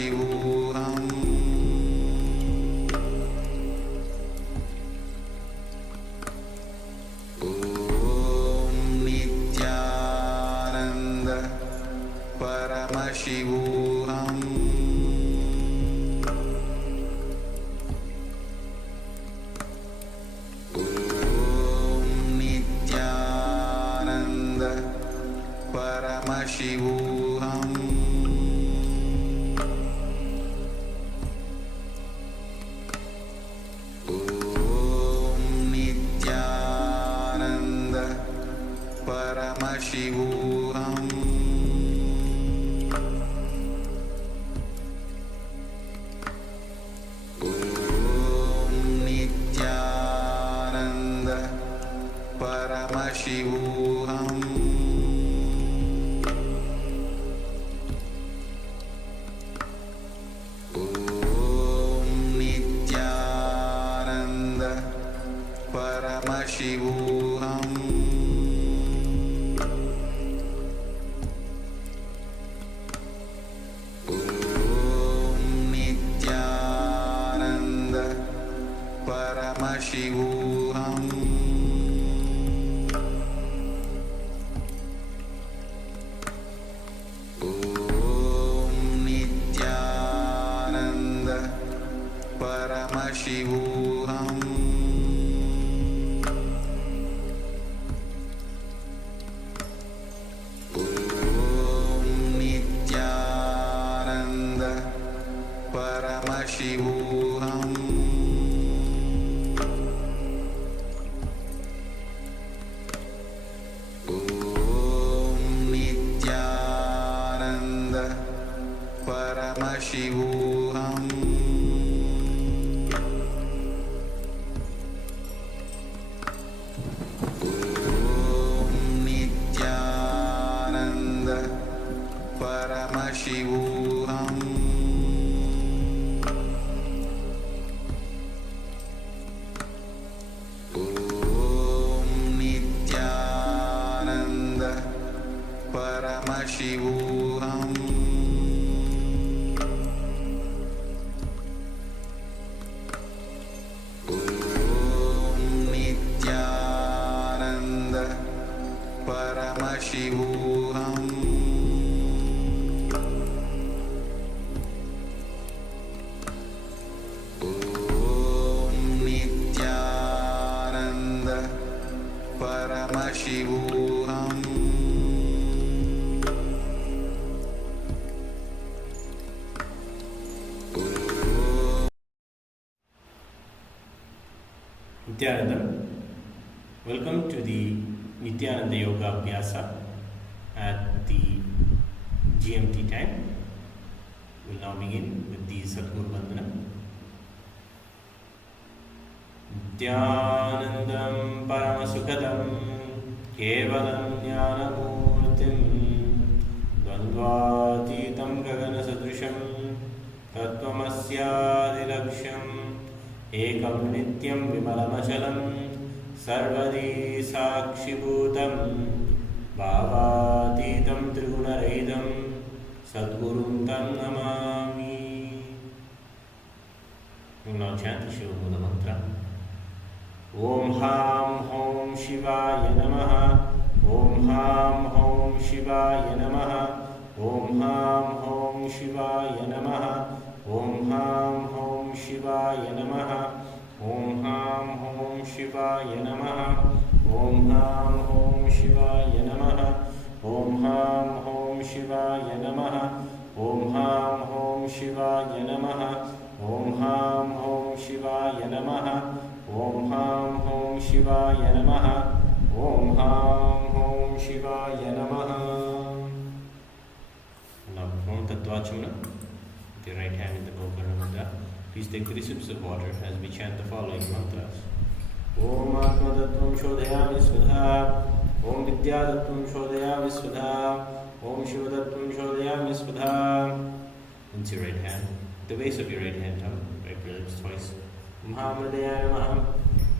Paramashivam. Om Nithyananda Paramashivam. Om Nithyananda Paramashivam. Om Nithyananda Paramashivam. Om Nithyananda Paramashivam. Om Nithyananda Paramashivam. Om Nithyananda Paramashivam. Om Nithyananda Paramashivam. Om Nithyananda Paramashivam. Om Nithyananda Paramashivam. Om Nithyananda Paramashivam. Om Nithyananda Paramashivam. Om Nithyananda Paramashivam. Om Nithyananda Paramashivam. Nithyananda, welcome to the Nithyananda Yoga Abhyasa at the GMT time. We'll now begin with the Sadguru Vandana. Nithyanandam Paramasukadam Kevalam Jnanamurtim Dvandvatitam Gagana Sadrisham Tattvamasyadiraksham Ekam Nityam Vimalamachalam Sarvadi Sakshibhutam Bhavatitam Trigunareidam Sadgurum Tam Namami. We will now chant the Shiva Buddha mantra. Om Ham Hom Shivaya Namaha. Om Ham Hom Shivaya Namaha. Om Ham Hom Shivaya Namaha. Om Ham Hom Shivaya Namaha. Om Ham Hom Shivaya Namaha. Om Ham Hom Shivaya Namaha. Om Ham Hom Shivaya Namaha. Om Ham Hom Shivaya Namaha. Om Ham Hom Shivaya Namaha. Om Ham Hom Shivaya Namaha. Om Ham Hom Shivaya Namaha. Now perform Tattvachamana with your right hand in the Gokarna Mudra. Please take 3 sips of water as we chant the following mantras. Om Atma Tattvam Shodhayami Svadha. Om Vidya Tattvam Shodhayami Svadha. Om Shiva Tattvam Shodhayami Svadha. Into your right hand, the base of your right hand, right lips twice. Mahamradaya Namaha.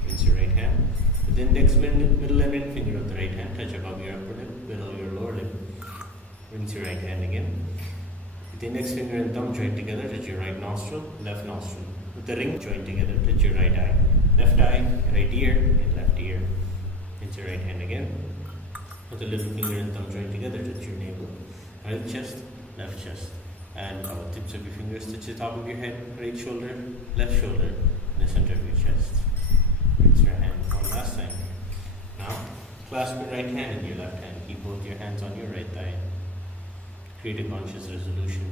Into your right hand, with the index, middle and ring finger of the right hand touch above your upper lip, middle of your lower lip. Rinse your right hand again. With the index finger and thumb joined together, touch your right nostril, left nostril. With the ring joined together, touch your right eye, right ear, and left ear. Touch your right hand again. With the little finger and thumb joined together, touch your navel, right chest, left chest. And our tips of your fingers touch the top of your head, right shoulder, left shoulder, the center of your chest. Rinse your hand one last time. Now, clasp your right hand in your left hand. Keep both your hands on your right thigh. Create a conscious resolution.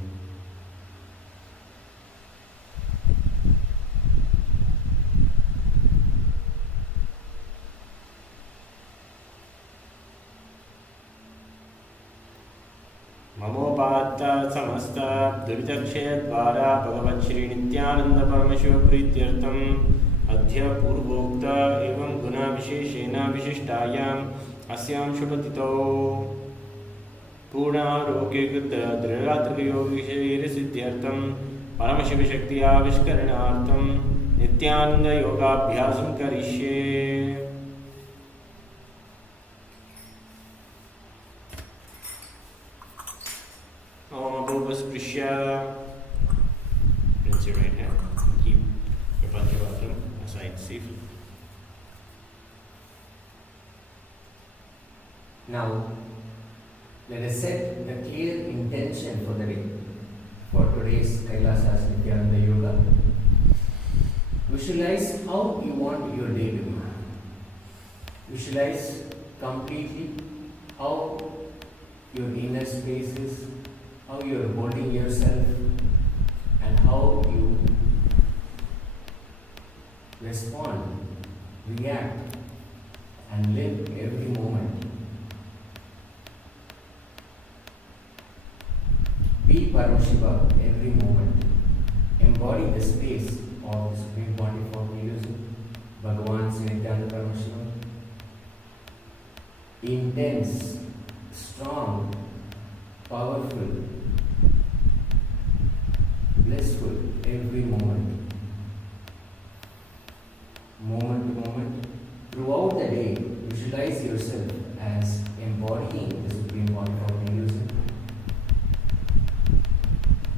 Mamopatta samasta duritakshay dvara Bhagavan Shri Nithyananda Paramashiva Prityartham Adhya Purvokta Evam Guna Visheshena Vishishtayam Asyam Shubhatito Purna Rogi Gutta Driratrika Yogi Sharira Siddhyartham Paramashiva Shakti Avishkaranartham Nithyananda Yoga Abhyasam Karishye. Sprisha. Rinse your right hand. Keep your Panchavatram aside safely. Now, let us set the clear intention for the day, for today's Kailasas Nithyananda Yoga. Visualize how you want your day to be. Visualize completely how your inner space is, how you are holding yourself, and how you respond, react, and live every moment. Be Paramashiva every moment. Embody the space of the Supreme Pontiff Hinduism, Bhagavan Nithyananda Paramashivam. Intense, strong, powerful, blissful every moment. Moment to moment. Throughout the day, visualize yourself as embodying the Supreme Pontiff of Hinduism,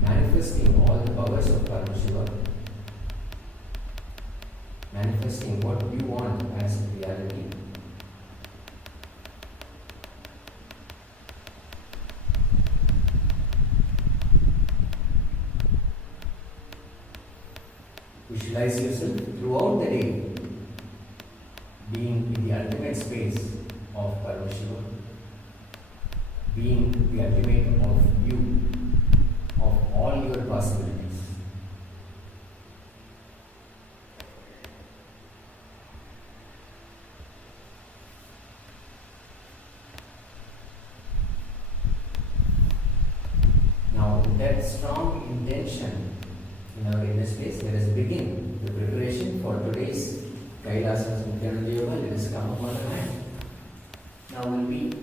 manifesting all the powers of Paramashiva, manifesting what you want as reality. Visualize yourself throughout the day being in the ultimate space of Paramashiva, being the ultimate of you, of all your possibilities. Now, with that strong intention in our inner space, let us begin the preparation for today's Kailasas Nithyananda Yoga. Let us come upon the mat. Now we'll be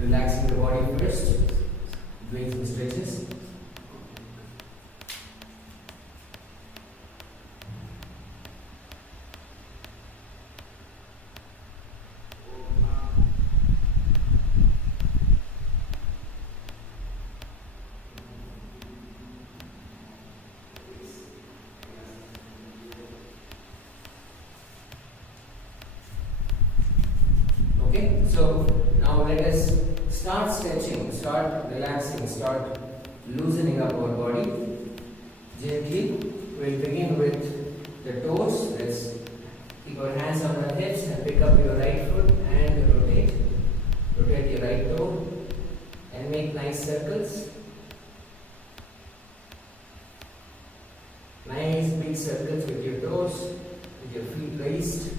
relaxing the body first, doing some stretches. Okay, so now let us start stretching, start relaxing, start loosening up our body. Gently, we'll begin with the toes. Let's keep our hands on our hips and pick up your right foot and rotate. Rotate your right toe and make nice circles. Nice big circles with your toes, with your feet raised.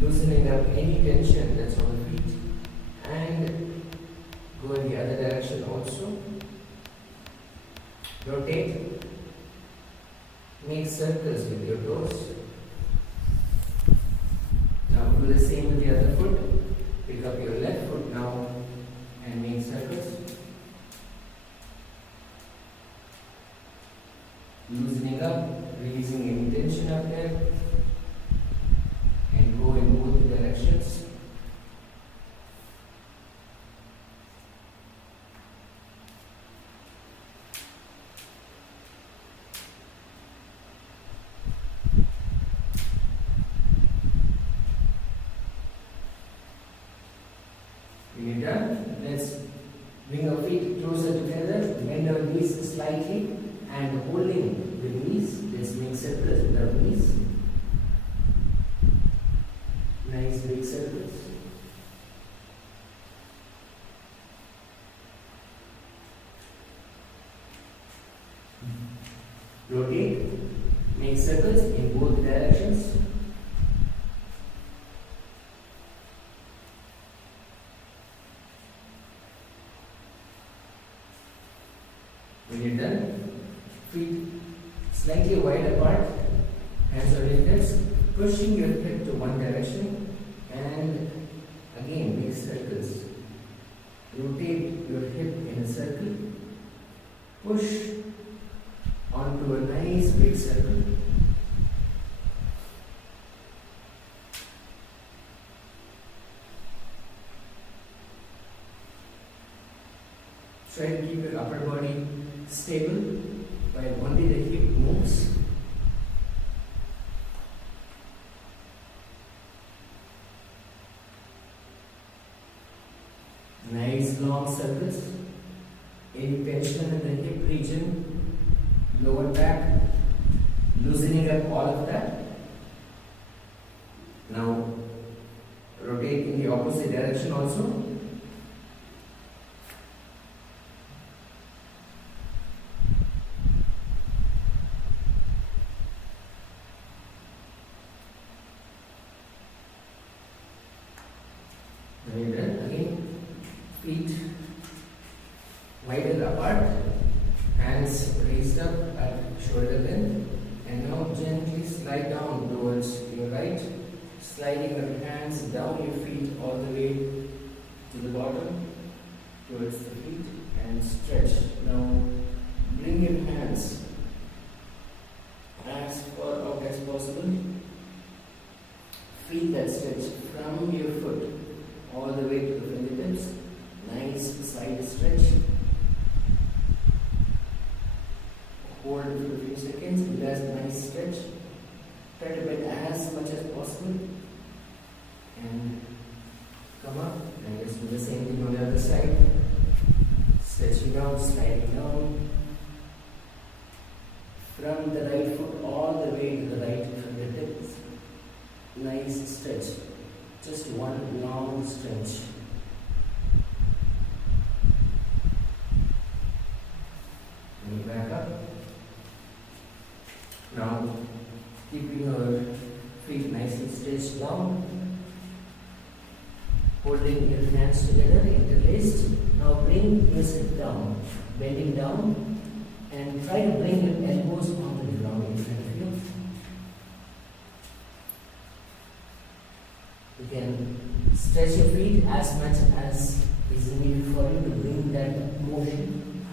Loosening up any tension that's on the feet and go in the other direction also. Rotate. Make circles with your toes. Now do the same with the other foot. Pick up your left foot now and make circles. Loosening up, releasing any tension up there. Go in both directions. big circles. Rotate, make circles in both directions. When you're done, feet slightly wide apart, hands on your hips, pushing your hip to one direction, and again make circles. Rotate your hip in a circle, push onto a nice big circle. Try to keep your upper body stable while only the hip moves. Nice long circles. Any tension in the hip region, lower back, loosening up all of that. Now rotate in the opposite direction also. When you're done, again, feet wider apart, hands raised up at shoulder length, and now gently slide down towards your right, sliding your hands down your feet all the way to the bottom, towards the feet, and stretch. Now bring your hands as far out as possible. Feel that stretch from your foot all the way to the fingertips. Nice side stretch. Hold for a few seconds. It has a nice stretch. Try to bend as much as possible. And come up. And let's do the same thing on the other side. Stretching out, sliding down. From the right foot all the way to the right fingertips. Nice stretch. Just one long stretch. And back up. Now, keeping your feet nicely stretched down, holding your hands together, interlaced. Now bring yourself down, bending down, and try to bring your elbows onto the ground in front of you. You can stretch your feet as much as is needed for you to bring that motion.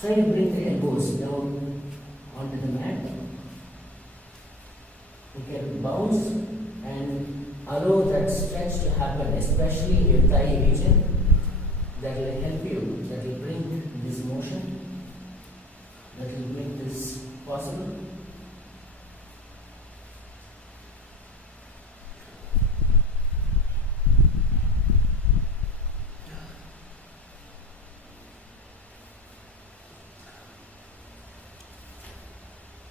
Try to bring the elbows down onto the mat. You can bounce and allow that stretch to happen, especially in your thigh region. That will help you, that will bring this motion, that will make this possible.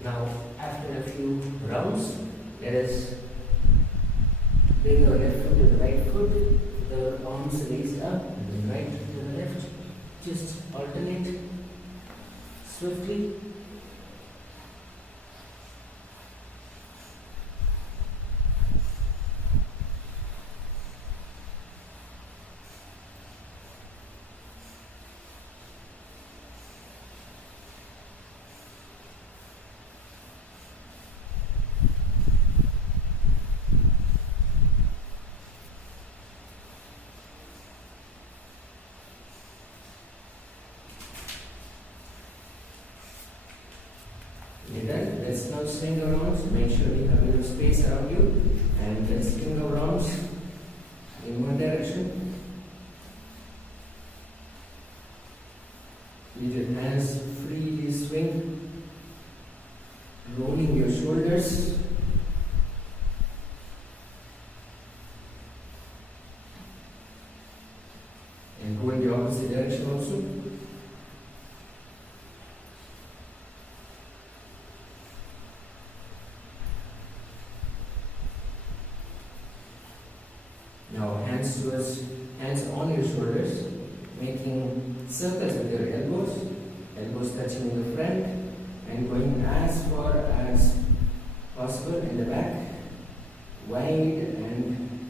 Now, after a few rounds, let us bring your left foot to the right foot, the arms raised up, and the right to the left. Just alternate swiftly. Let's now swing our arms. Make sure you have a little space around you. And let's swing our arms in one direction. Let your hands freely swing, rolling your shoulders. And go in the opposite direction also. Now hands on your shoulders, making circles with your elbows touching in the front and going as far as possible in the back, wide and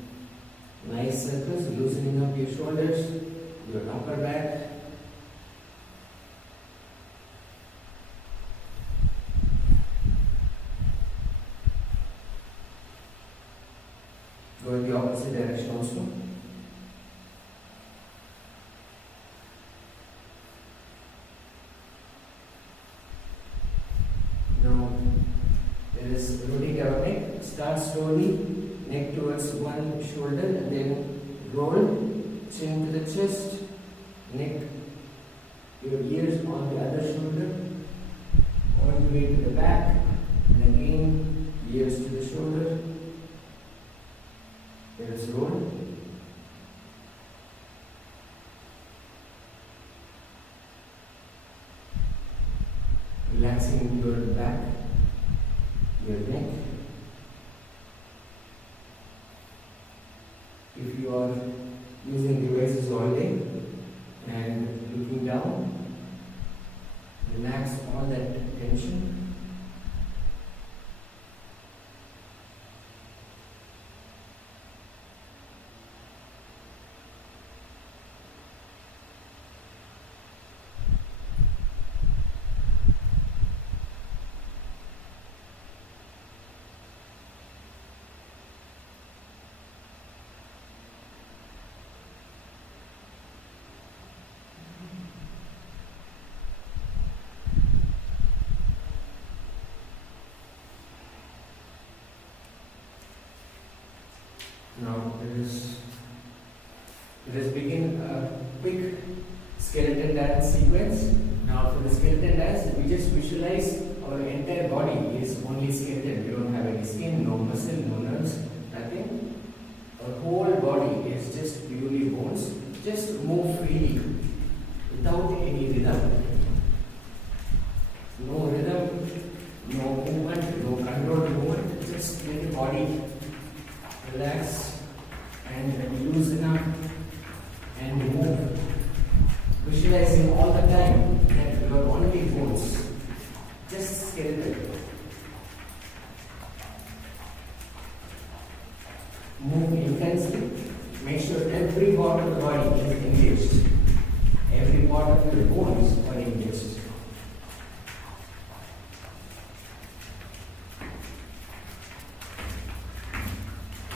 nice circles, loosening up your shoulders, your upper back. Go in the opposite direction also. Now, there is rotate our neck. Start slowly, neck towards one shoulder and then roll, chin to the chest, neck, your ears on the other shoulder, all the way to the back, and again, ears to the shoulder. Let us roll. Relaxing your back, your neck. If you are using devices all day and looking down, relax all that tension. Now let us begin a quick skeleton dance sequence. Now for the skeleton dance, we just visualize our entire body is only skeleton. We don't have any skin, no muscle, no nerves, nothing. Our whole body is just purely bones. Just move freely without any rhythm. No rhythm, no movement, no controlled movement. Just let the body relax and loosen up and move. Visualizing all the time that you are only bones, just skeleton. Move intensely. Make sure every part of the body is engaged. Every part of your bones are engaged.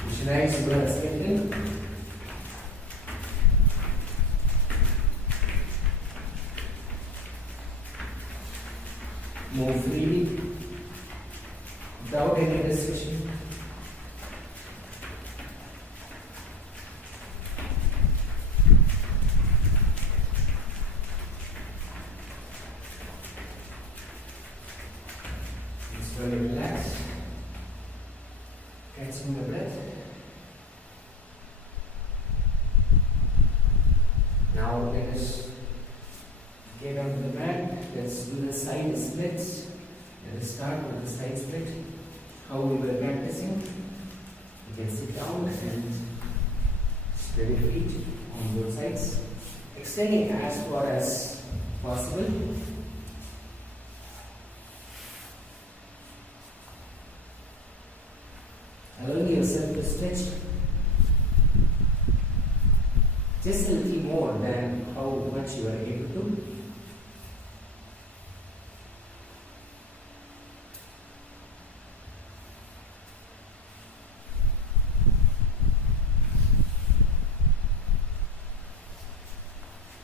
Visualize your skeleton. Move freely without any restriction. Slowly relax, catching the breath. Now let us get onto the mat. Let's do the side splits. Let us start with the side split. How we were practicing. You can sit down and spread your feet on both sides, extending as far as possible. Allowing yourself to stretch just a little more than how much you are able to.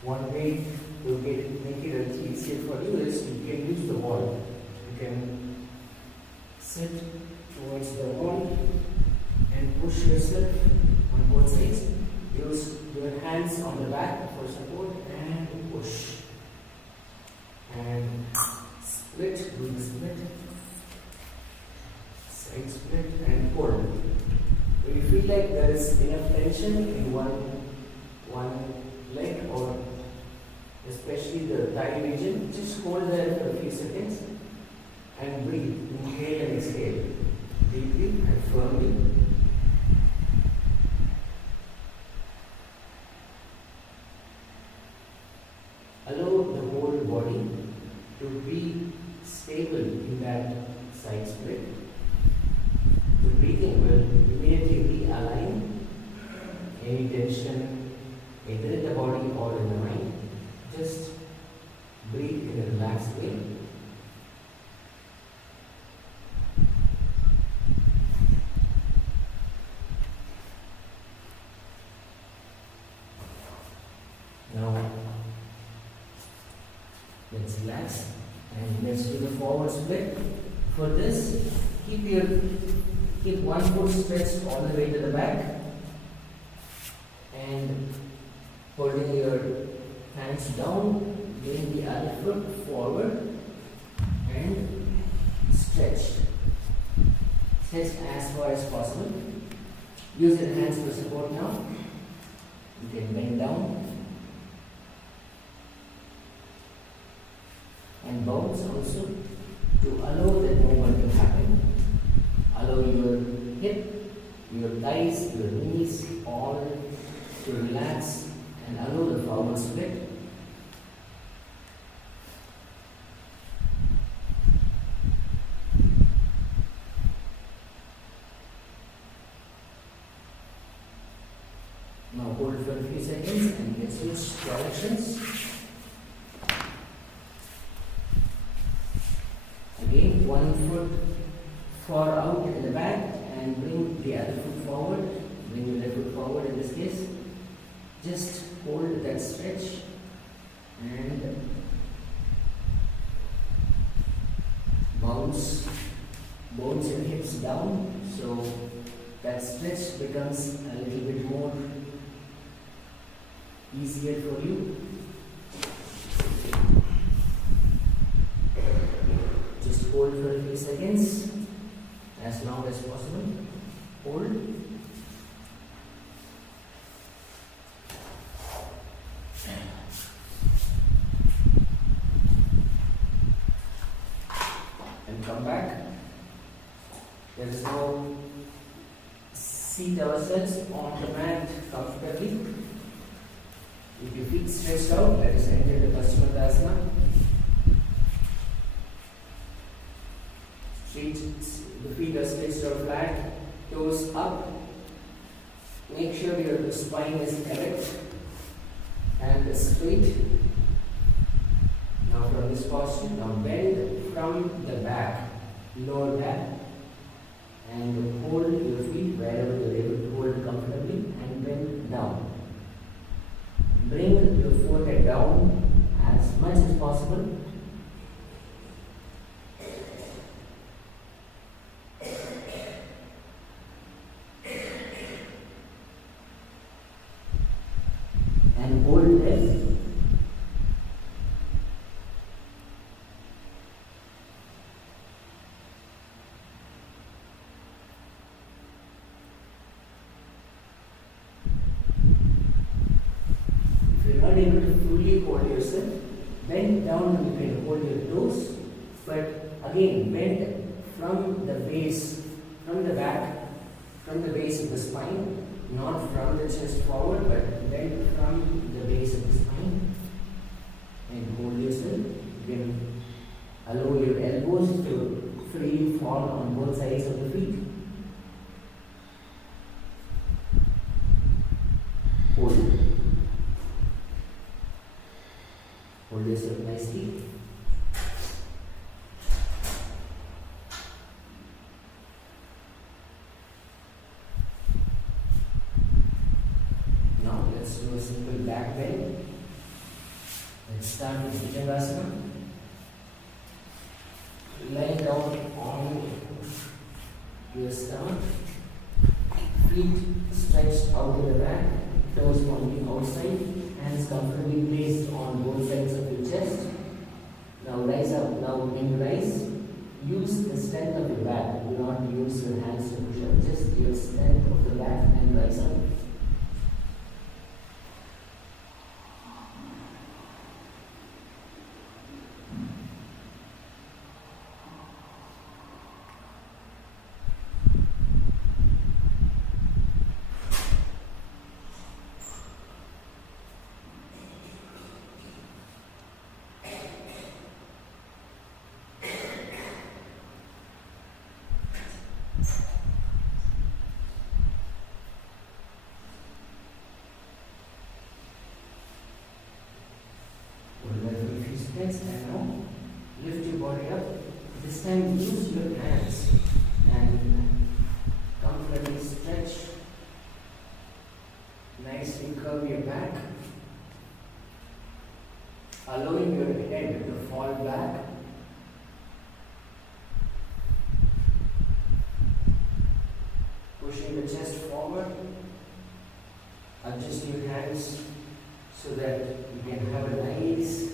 One way to make it a little easier for you is you can use the wall. You can sit towards the wall and push yourself on both sides. Use your hands on the back for support and push. And split, do the split. Side split and pull. When you feel like there is enough tension in one leg or especially the thigh region, just hold there for a few seconds and breathe. Inhale and exhale deeply and firmly. relax. And let's do the forward split. For this, keep one foot stretched all the way to the back and holding your hands down, bring the other foot forward and stretch. Stretch as far as possible. Use your hands for support now. You can bend down and bounce also to allow that movement to happen. Allow your hip, your thighs, your knees all to relax and allow the forward split. Now hold for a few seconds and let's switch directions. Again, one foot far out in the back and bring the other foot forward. Bring the left foot forward in this case. Just hold that stretch and bounce your hips down so that stretch becomes a little bit more easier for you. Just hold for a few seconds, as long as possible. Hold. And come back. There is no seat ourselves on the mat comfortably. With your feet stretched out, let us enter the Paschimottanasana. The feet are stretched out flat, toes up. Make sure your spine is erect and straight. Now from this posture, now bend from the back, lower back, and hold your feet wherever you are able to hold comfortably and bend down. Bring your forehead down as much as possible. And hold there. Not able to fully hold yourself, bend down and you can hold your toes, but again bend from the base, from the back, from the base of the spine, not from the chest forward, but bend from the base of the spine and hold yourself. You can allow your elbows to freely fall on both sides of the feet. Hold. Hold yourself nicely. Now let's do a simple back bend. Let's start with Bhujangasana. Lying down on your stomach. Feet stretched out to the back, toes pointing outside. Hands comfortably placed on both sides of your chest. Now rise up. Now when you rise, use the strength of your back. Do not use your hands to push up. Just your strength of the back and rise up. back. Pushing the chest forward. Adjust your hands so that you can have a nice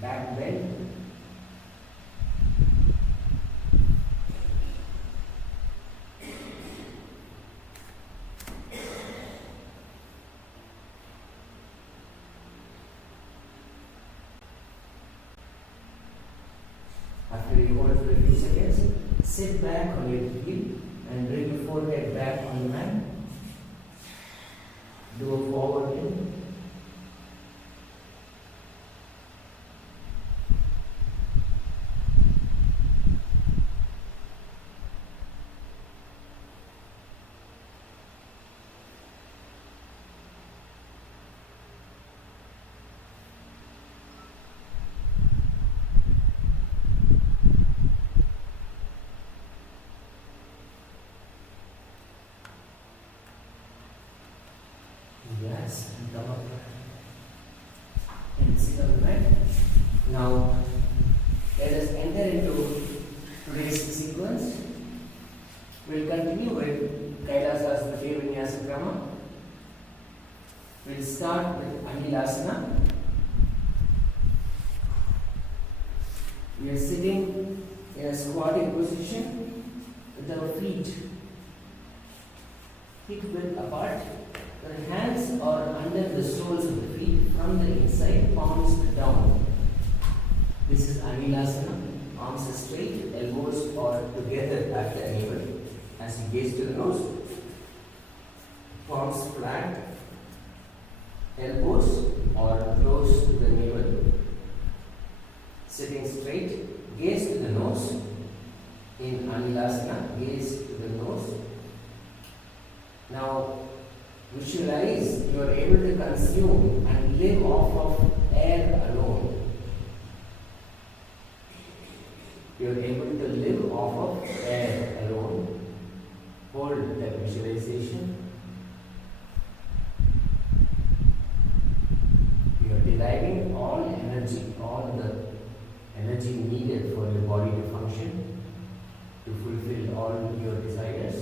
back bend. After you hold it for a few seconds, sit back on your heel and bring your forehead back on the mat. Do a forward bend. Yes, and come up and sit on the mat. Now, let us enter into today's sequence. We'll continue with Kailasasana Vinyasa Krama. We'll start with Anilasana. We are sitting in a squatting position with our feet width apart. The hands are under the soles of the feet from the inside, palms down. This is Anilasana. Arms are straight, elbows are together at the navel as you gaze to the nose. Palms flat, elbows are close to the navel. Sitting straight, gaze to the nose. In Anilasana, gaze to the nose. Now, visualize you are able to consume and live off of air alone. You are able to live off of air alone. Hold that visualization. You are deriving all the energy needed for your body to function, to fulfill all your desires,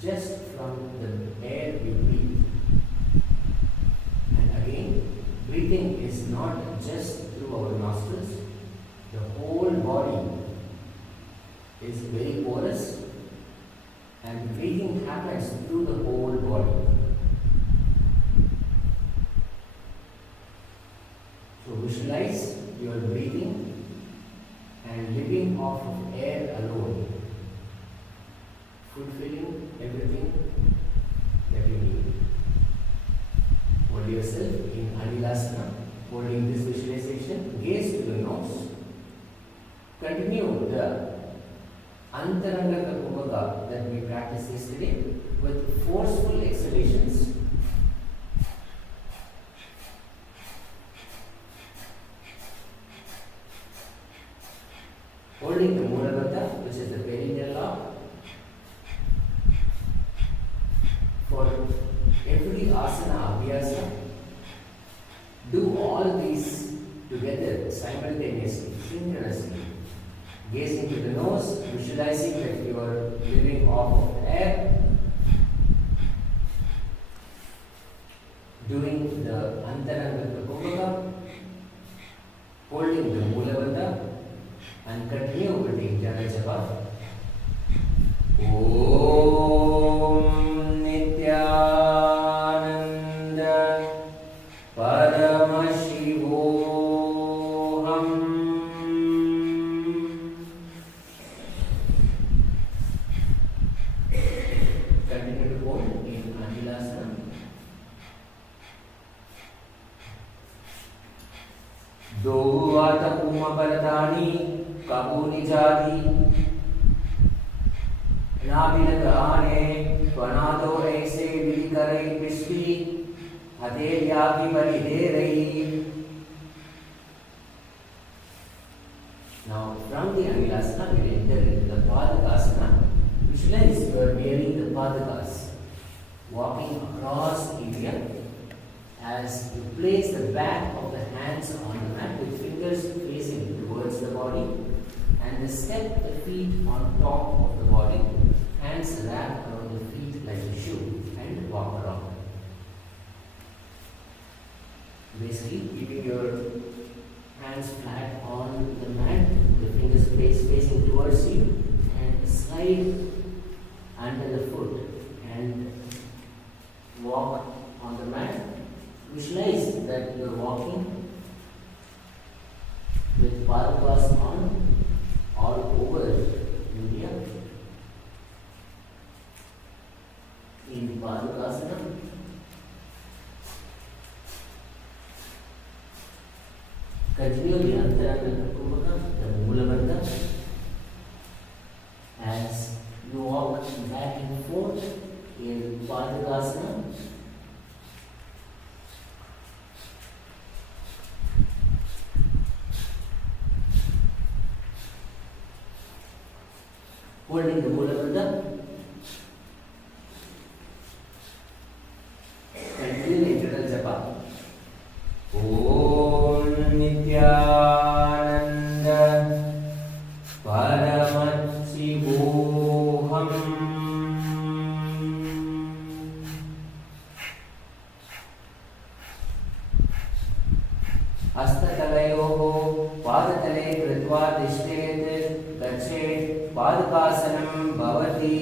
just from the air you breathe. And again, breathing is not just through our nostrils. The whole body is very porous, and breathing happens through the whole body. So visualize you are breathing and living off of air alone, fulfilling everything that you need. Hold yourself in Anilasana, holding this visualization, gaze to the nose. Continue the Antaranga Kapumaka that we practiced yesterday with forceful exhalations. Holding the Mulavata, which is the perineal lock. For every asana abhyasa, do all these together simultaneously, synchronously. Gazing to the nose, visualizing that you are living off of air. Doing the Antaranga Kapumaka, holding the Mulavata, and continue with the internal japa. Om Nithyananda Continue to hold in Anilasana. Do atapuma paratani kabuni jadi nabilagane panado aise vilikarai pisti hade yagi valideri. Now from the Anilasana we enter into the Padakasana. Visualize you are wearing the Padakas, walking across India as you place the back of the hands on the mat with fingers facing towards the body, and then step the feet on top of the body, hands wrap around the feet like a shoe, and walk around. Basically, keeping your hands flat on the mat, the fingers facing towards you, and slide under the foot and walk on the mat. Visualize that you are walking with paramas on all over India in Paramashiva. Continue the Nithyananda Yoga, the Moola as you walk back and forth in Paramashiva. Holding the Moola and doing the internal japa. Om Nithyananda Paramashivam Astakalayoho Padatale Kritva Dishtet Gachet Padakasanam Bhavati.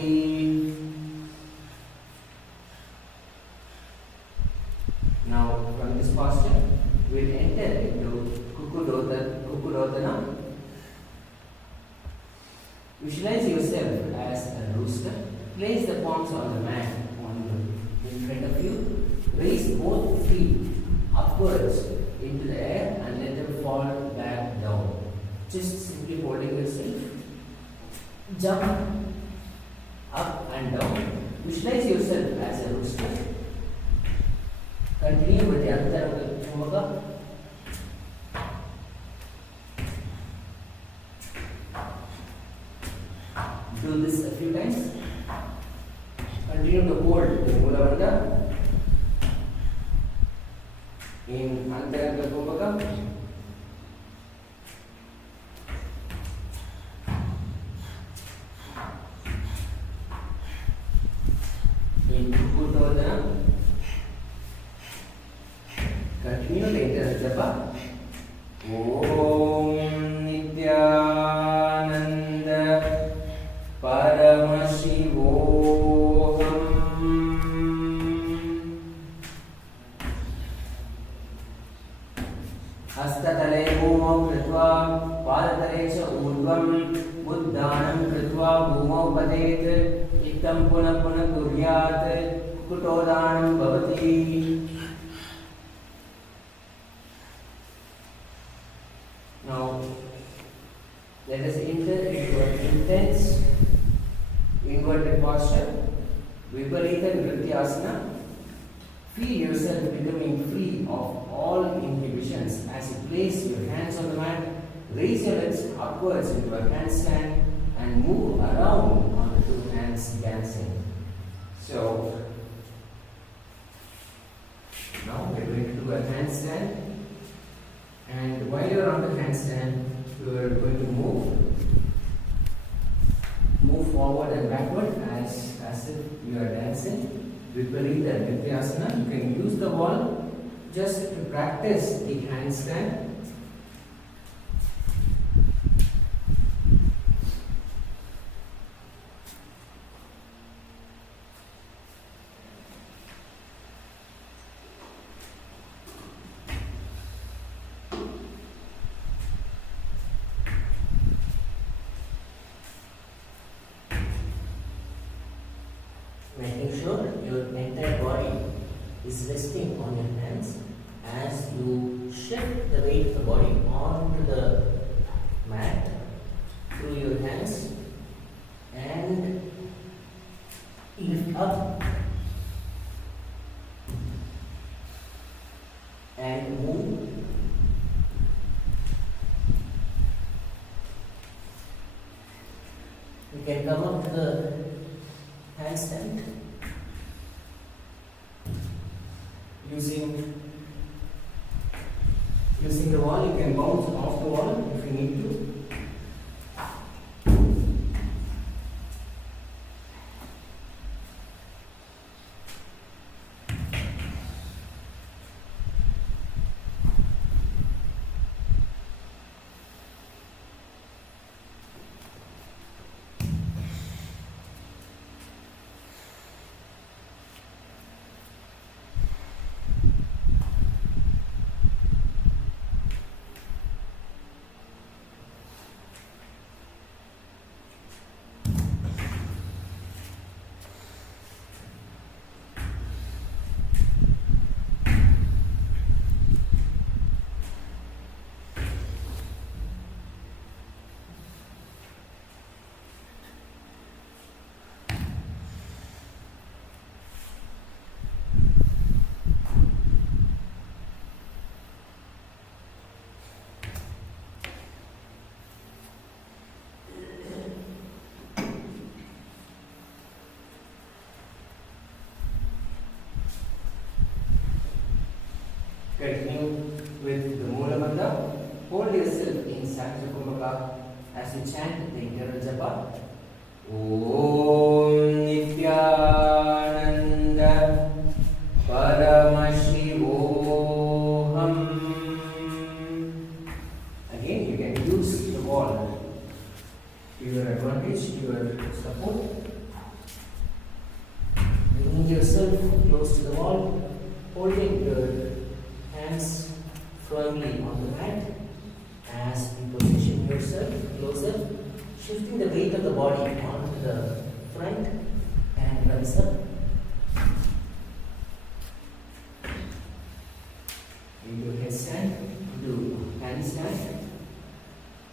Now from this posture we will enter into Kukudotana. Visualize yourself as a rooster. Place the palms on the mat in front of you. Raise both feet upwards into the air and let them fall back down. Just simply holding yourself. Jump up and down. Visualize yourself as a rooster. Continue with the Nithyananda Yoga. Do this a few times. Continue to hold the Moola Bandha in Nithyananda Yoga. In Kukudotana. Continue the internal japa. Om Nithyananda Paramashivam Hastatale bhumo kritva padatale cha urdhvam buddhanam kritva bhumo padet ittam punah punah kuryat kutodanam bhavati. Now, let us enter into an intense inverted posture, Viparita Nrityasana. Feel yourself becoming free of all inhibitions as you place your hands on the mat, raise your legs upwards into a handstand and move around on the two hands dancing. So, now we are going to do a handstand. And while you are on the handstand, you are going to move forward and backward as if you are dancing. Viparita Nrityasana. You can use the wall just to practice the handstand. Making sure your entire body is resting on your hands as you shift the weight of the body onto the mat through your hands and lift up and move. You can come up to the handstand using facing the wall. You can bounce off the wall if you need to. Continue with the Mula Mantra. Hold yourself in Sakshapumaka as you chant the internal japa. Om Nithyananda Paramashivam. Again, you can use the wall to your advantage, to your support. Bring yourself close to the wall, holding your hands firmly on the mat as you position yourself closer, shifting the weight of the body onto the front and rise up. Bring your headstand into handstand.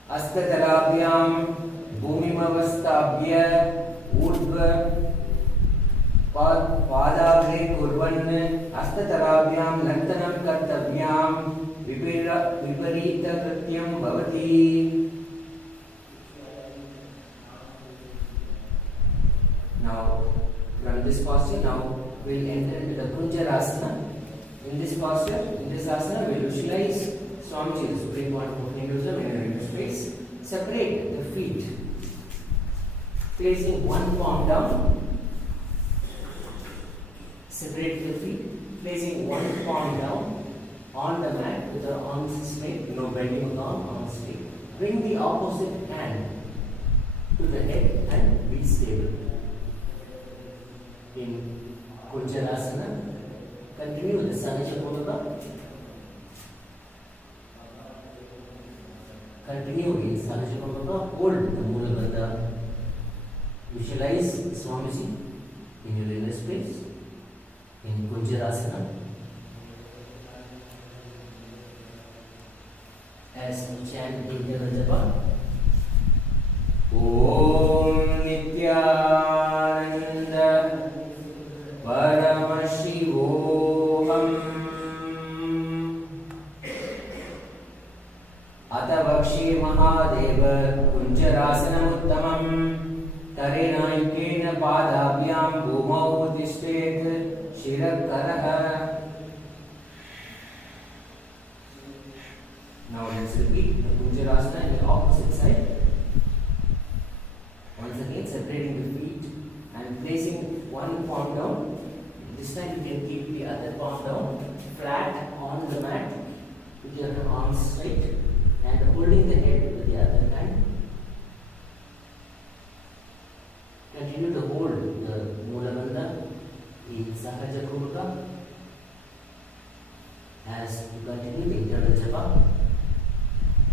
Astatalabhyam bhumimavastabhya urdhva पादाग्रे कुर्वन् हस्ततलाभ्यां नर्तनं कर्तव्यां विपरीतकृत्यं भवति. Now from this posture, now we'll enter into the Kunjarasana. In this posture, in this asana, we'll visualize Swamiji, the Supreme Point of Hinduism, in a regular space. Separate the feet, placing one palm down. Separate the feet, placing one palm down on the mat with the arms straight, no bending of the arms straight. Bring the opposite hand to the head and be stable. In Kunjarasana, continue with the Sanachapuraka. Continue in Sanachapuraka, hold the Mula Bandha. Visualize Swamiji in your inner space. In Kunjarasana, as we chant the internal japa, Om Nithyananda Paramashivam Atavakshi Mahadeva Kunjarasana Tarenayukena Padabhyam Bhumau Tishtet Shirakaraha. Now let's repeat the Kunjarasana in the opposite side. Once again, separating the feet and placing one palm down. This time you can keep the other palm down flat on the mat with your arms straight and holding the head with the other hand. Continue to hold the Mula Bandha in Sahaja Kurka as you continue the internal japa.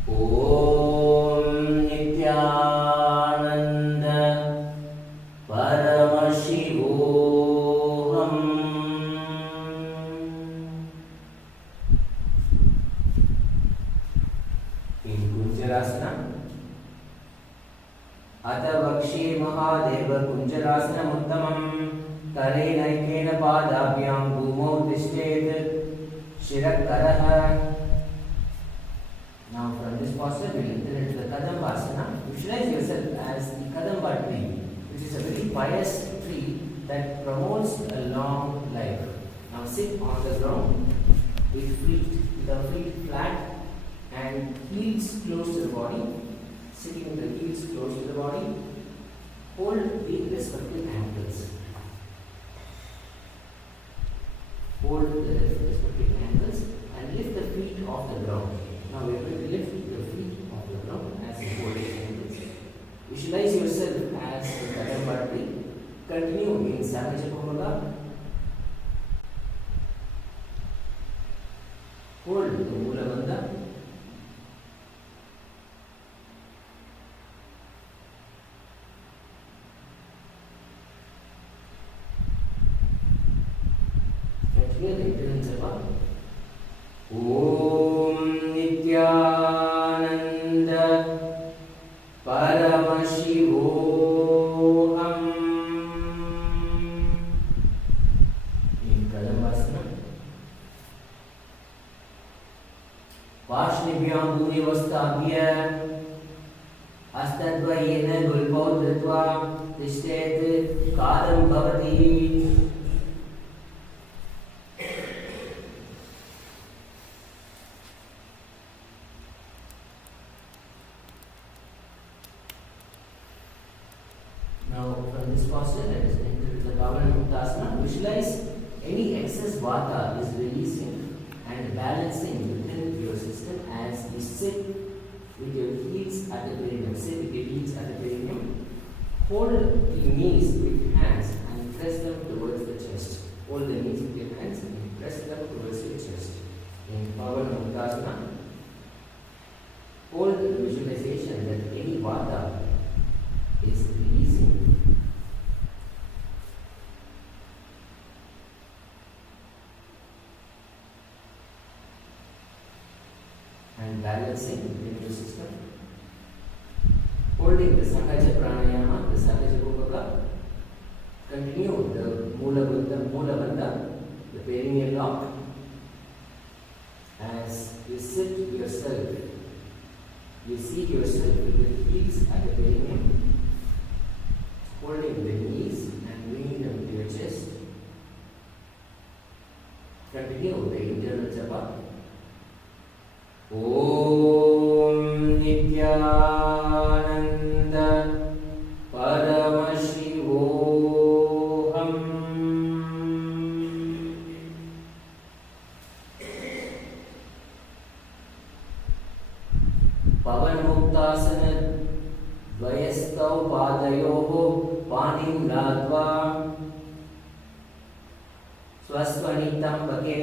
Om Nithyananda Paramashivam in Kunjarasana. Atavakshi Mahadeva Kunjarasana Uttamam Tarenaikena Padabhyam Bhumau Tishtet Shirakaraha. Now from this posture we will enter into the Kadambasana. Visualize yourself as the Kadamba tree, which is a very pious tree that promotes a long life. Now sit on the ground with the feet flat and heels close to the body, sitting with the heels close to the body. Hold the respective ankles. Hold the respective ankles and lift the feet off the ground. Now we are going to lift the feet off the ground as you hold the ankles. Visualize yourself as the Kadamba tree. Continue in Sahaja. Hold the Mula Bandha. Continue the internal japa. Om Nithyananda Paramashivam. In Kadambasana. Vashnibhyam Bhuvivastabhya Astadvayena Gulpau Dritva Tishtet Kadam Bhavati. Now from this posture, let us enter the Bhavana. Visualize any excess vata is releasing and balancing within your system as you sit with your heels at the perineum. Sit with your heels at the perineum. Hold the knees with hands and press them towards the chest. Hold the knees with your hands and press them towards your chest. In Paramashiva, hold the visualization that any vata is releasing. And balancing within your system. Holding the Sahaja pranayama, the Sahaja Yoga. Continue the Mula Bandha, the perineal lock. As you sit yourself, you seat yourself with the heels at the perineum, holding the knees and bringing them to your chest. Continue the internal japa. Om Nithyananda Paramashivam. Pavanmuktasana Dvayastau Padayoho Panim Ladva Swasvanitam Bhake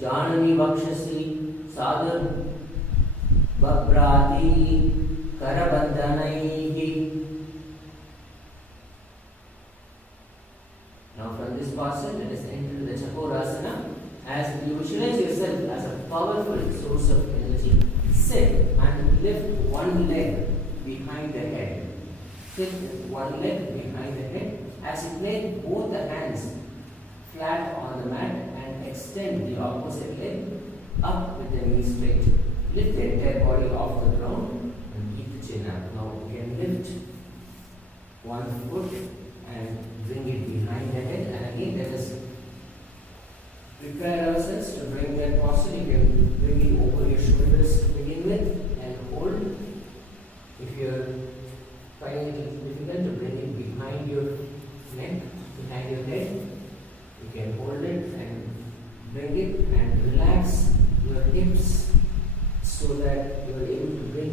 Janani Vakshasi Sadham Bhabrati Karabandhanaihi. Now from this posture, let us enter the Chakorasana. As you visualize yourself as a powerful source of energy, sit and lift one leg behind the head. Sit one leg behind the head as you place both the hands flat on the mat and extend the opposite leg up with the knee straight. Lift the entire body off the ground and keep the chin up. Now you can lift one foot and bring it behind the head. And again, let us prepare ourselves to bring that posture. You can bring it over your shoulders to begin with and hold. If you are finding it difficult to bring it behind your neck, behind your head, you can hold it and bring it and relax your hips so that you are able to bring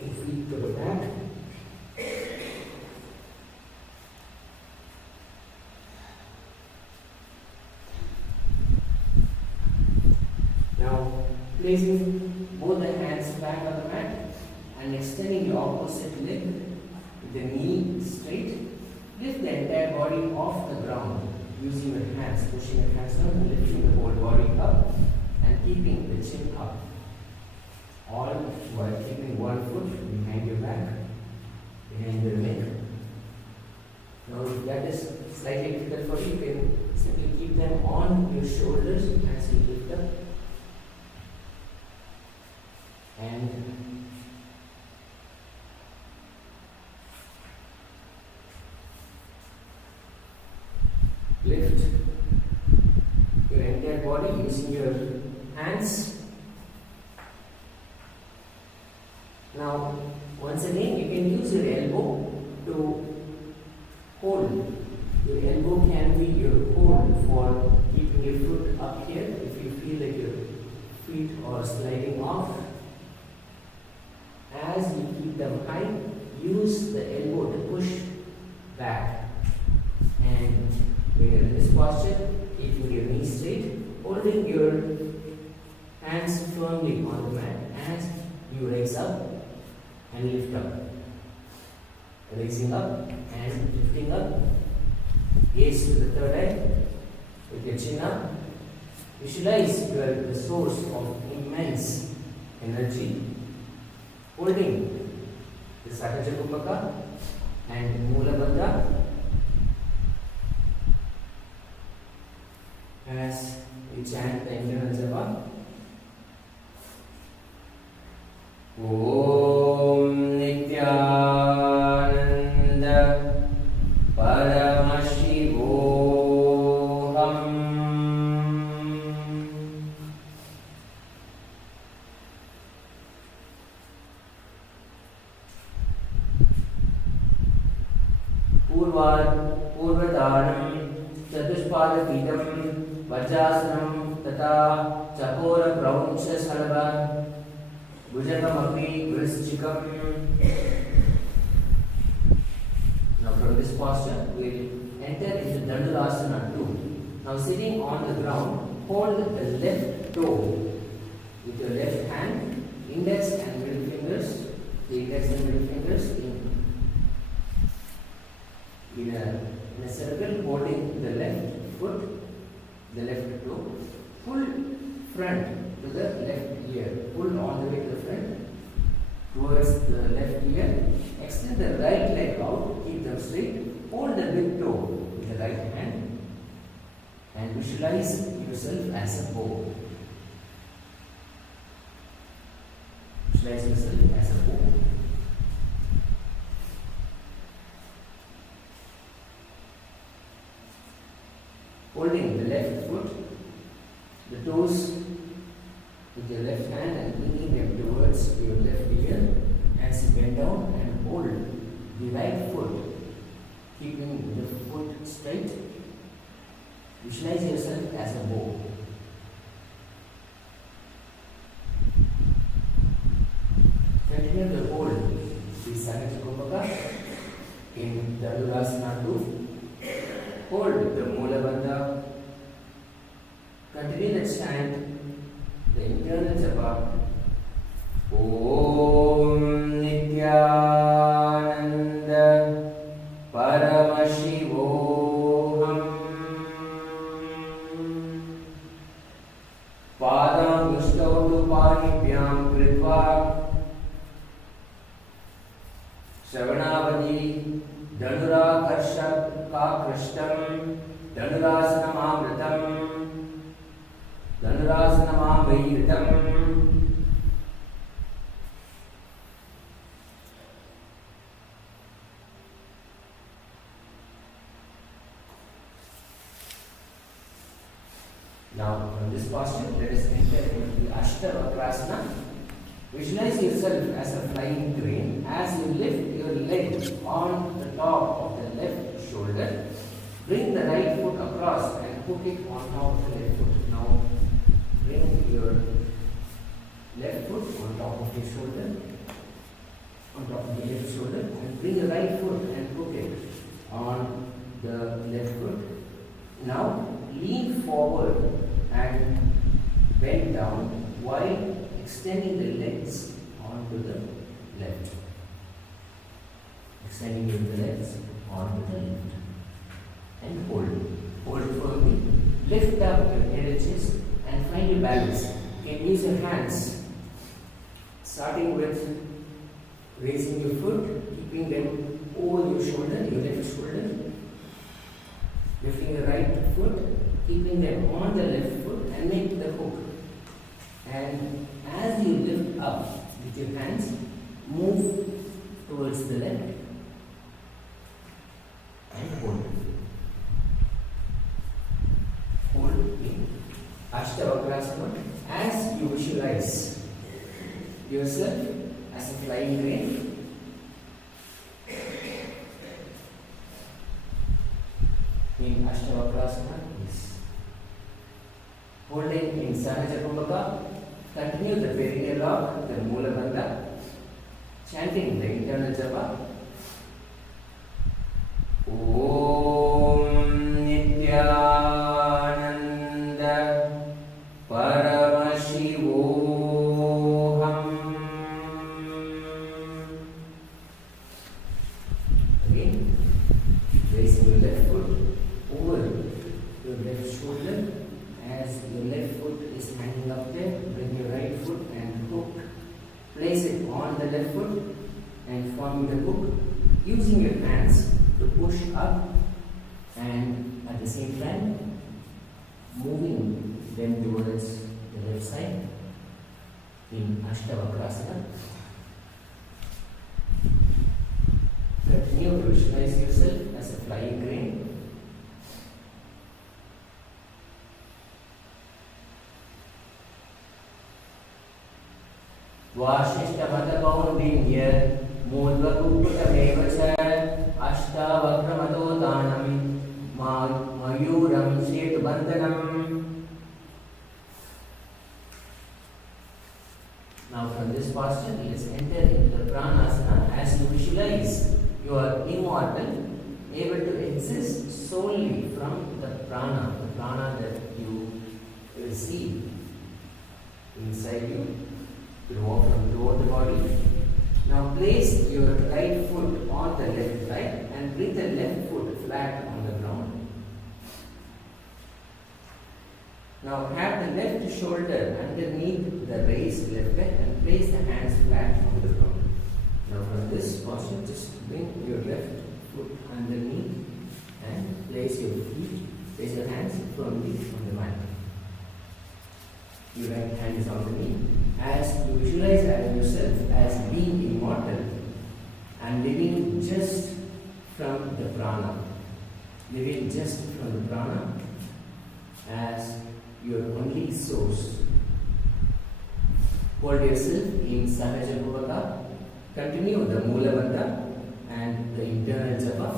your feet to the back. Now, placing both the hands back on the mat and extending the opposite leg with the knee straight, lift the entire body off the ground using your hands, pushing your hands down and lifting the whole body up and keeping the chin up. All while keeping one foot behind your back, behind your neck. Now, if that is slightly difficult for you, you can simply keep them on your shoulders as you lift up. And lift your entire body using your hands to hold. Your elbow can be your hold for keeping your foot up here if you feel like your feet are sliding off. As you keep them high, use the elbow to push back. And when you're in this posture, keeping your knees straight, holding your hands firmly on the mat as you raise up and lift up. Raising up and lifting up. Gaze to the third eye with your chin up. Visualize you are the source of immense energy. Holding the Sahaja Kupaka and Mula Bandha as we chant the internal japa. Om Nithyananda Purvadhanam Chatuspadapidam Vajasanam Tata Chakora Prauncha Salva Bhujangamapi Vrischikam. Now from this posture we will enter into Dandasana 2. Now sitting on the ground, hold the left toe with your left hand, index and middle fingers, the index and middle fingers in a circle, holding the left foot, the left toe. Pull front to the left ear. Pull all the way to the front towards the left ear. Extend the right leg out. Keep them straight. Hold the big toe with the right hand and visualize yourself as a bow. Visualize yourself as a bow. Holding the left foot, the toes with your left hand and bringing them towards your left ear as you bend down and hold the right foot, keeping the foot straight. Visualize yourself as a bow. Continue to hold the Sahaja Kupaka in Dandasana 2. Hold the Mula Bandha. Continue the chant, the internal japa. Om Nithyananda Paramashivam Padam Gustau tu Panibhyam Kritva Shavanavadi Dhanura Karsha Kakrishtam Dhanurasanamamritam Dhanurasanamamviritam. Now, from this posture, let us enter into the Ashtavakrasana. Visualize yourself as a flying crane as you lift your leg on the top of the left shoulder. Bring the right foot across and put it on top of the left foot. Now, bring your left foot on top of your shoulder, on top of the left shoulder, and bring the right foot and put it on the left foot. Now, lean forward and bend down while extending the legs onto the left. Extending the legs onto the left. And hold. Hold firmly. Lift up your head and chest and find your balance. You can use your hands. Starting with raising your foot, keeping them over your shoulder, your left shoulder. Lifting the right foot, keeping them on the left foot and make the hook. And as you lift up with your hands, move towards the left and hold. Hold in Ashtavakrasana as you visualize yourself as a flying crane. Holding in Sahaja Kumbhaka, continue the perineal lock, the Mula Bandha, chanting the internal japa. Om Nithyananda Paramashivam. Again, raising your left foot over your left shoulder. As your left foot is hanging up there, bring your right foot and hook. Place it on the left foot and forming the hook. Using your hands to push up and at the same time moving them towards the left side in Ashtavakrasana. Continue to visualize yourself as a flying crane. Vashishtavadakauндinья मूलवकूपतमेव च अष्टावक्रमतो दानं मयूरं सेतुबन्धनम्. Now from this posture, let's enter into the pranasana. As you visualize, you are immortal, able to exist solely from the prana that you receive inside you. You walk from throughout the body. Now place your right foot on the left side and bring the left foot flat on the ground. Now have the left shoulder underneath the raised left leg and place the hands flat on the ground. Now from this posture, just bring your left foot underneath and place your hands firmly on the mat. Your right hand is on the knee. As you visualize yourself as being immortal and living just from the prana, as your only source. Hold yourself in Sahaja Kumbhaka. Continue the Mula Bandha and the internal japa.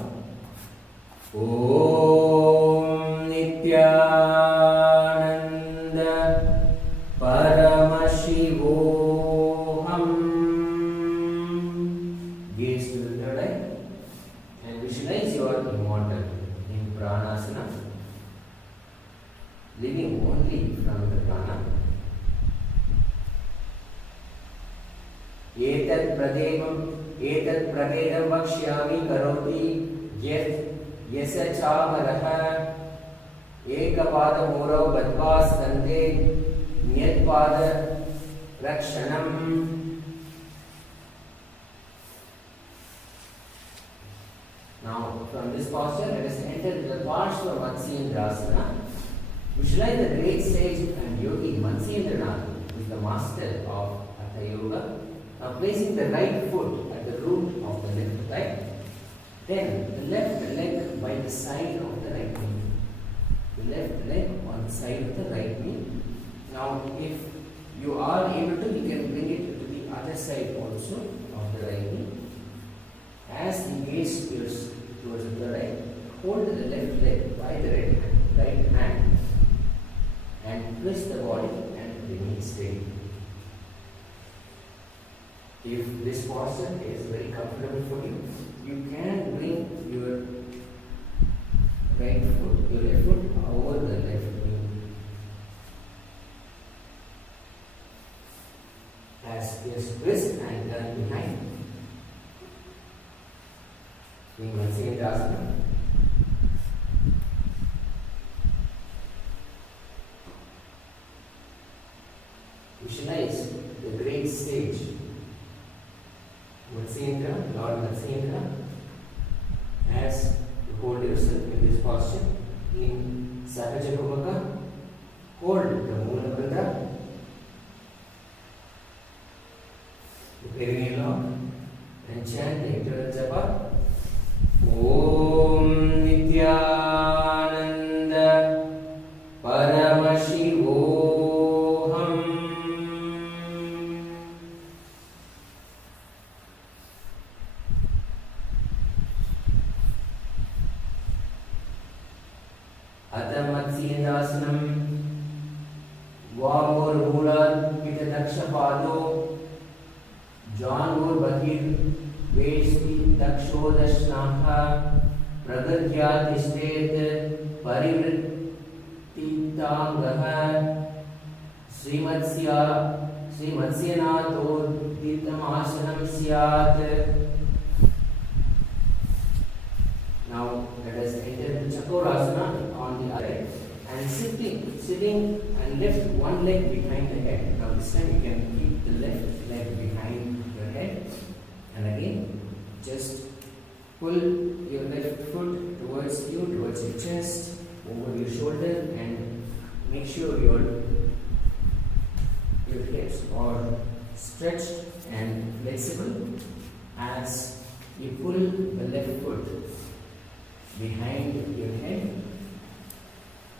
Om Nithyananda Paramashivam. Gaze to the third eye and visualize you are immortal in pranasana, living only from the prana. Etat pradedam vakshyami karoti yasa chamaraha ekapada murau badvas kante nyatpada rakshanam. Now from this posture, let us enter the Parshva Matsyendrasana. Visualize the great sage and yogi Matsyendranath, who is the master of Hatha Yoga. Now placing the right foot at the root of the left thigh, then the left leg by the side of the right knee. The left leg on the side of the right knee. Now if you are able to, you can bring it to the other side also of the right knee. As you gaze towards the right, hold the left leg by the right hand and twist the body and remain steady. If this posture is very comfortable for you, you can bring your left foot over the left knee. As you twist and turn behind. In Matsyendrasana. Visualize the great stage. Matsyendra, Lord Matsyendra, as you hold yourself in this posture in Sahaja Kumbhaka, hold the Mula Bandha, the perineal lock, and chant the internal japa. Om Nithyananda Paramashivam. Atha Matsyendrasanam Vamur Pita Daksha Pado, Janur Bakir, Vesti Daksho Dashnaka, Pragadya Tistet, Parivrittitangaha, Srimatsyanatho Tirtamasanam Syat. Now let us enter the Chakorasana on the other and sitting and lift one leg behind the head. Now this time you can keep the left leg behind your head and again just pull your left foot towards you, towards your chest, over your shoulder, and make sure your hips are stretched and flexible as you pull the left foot behind your head.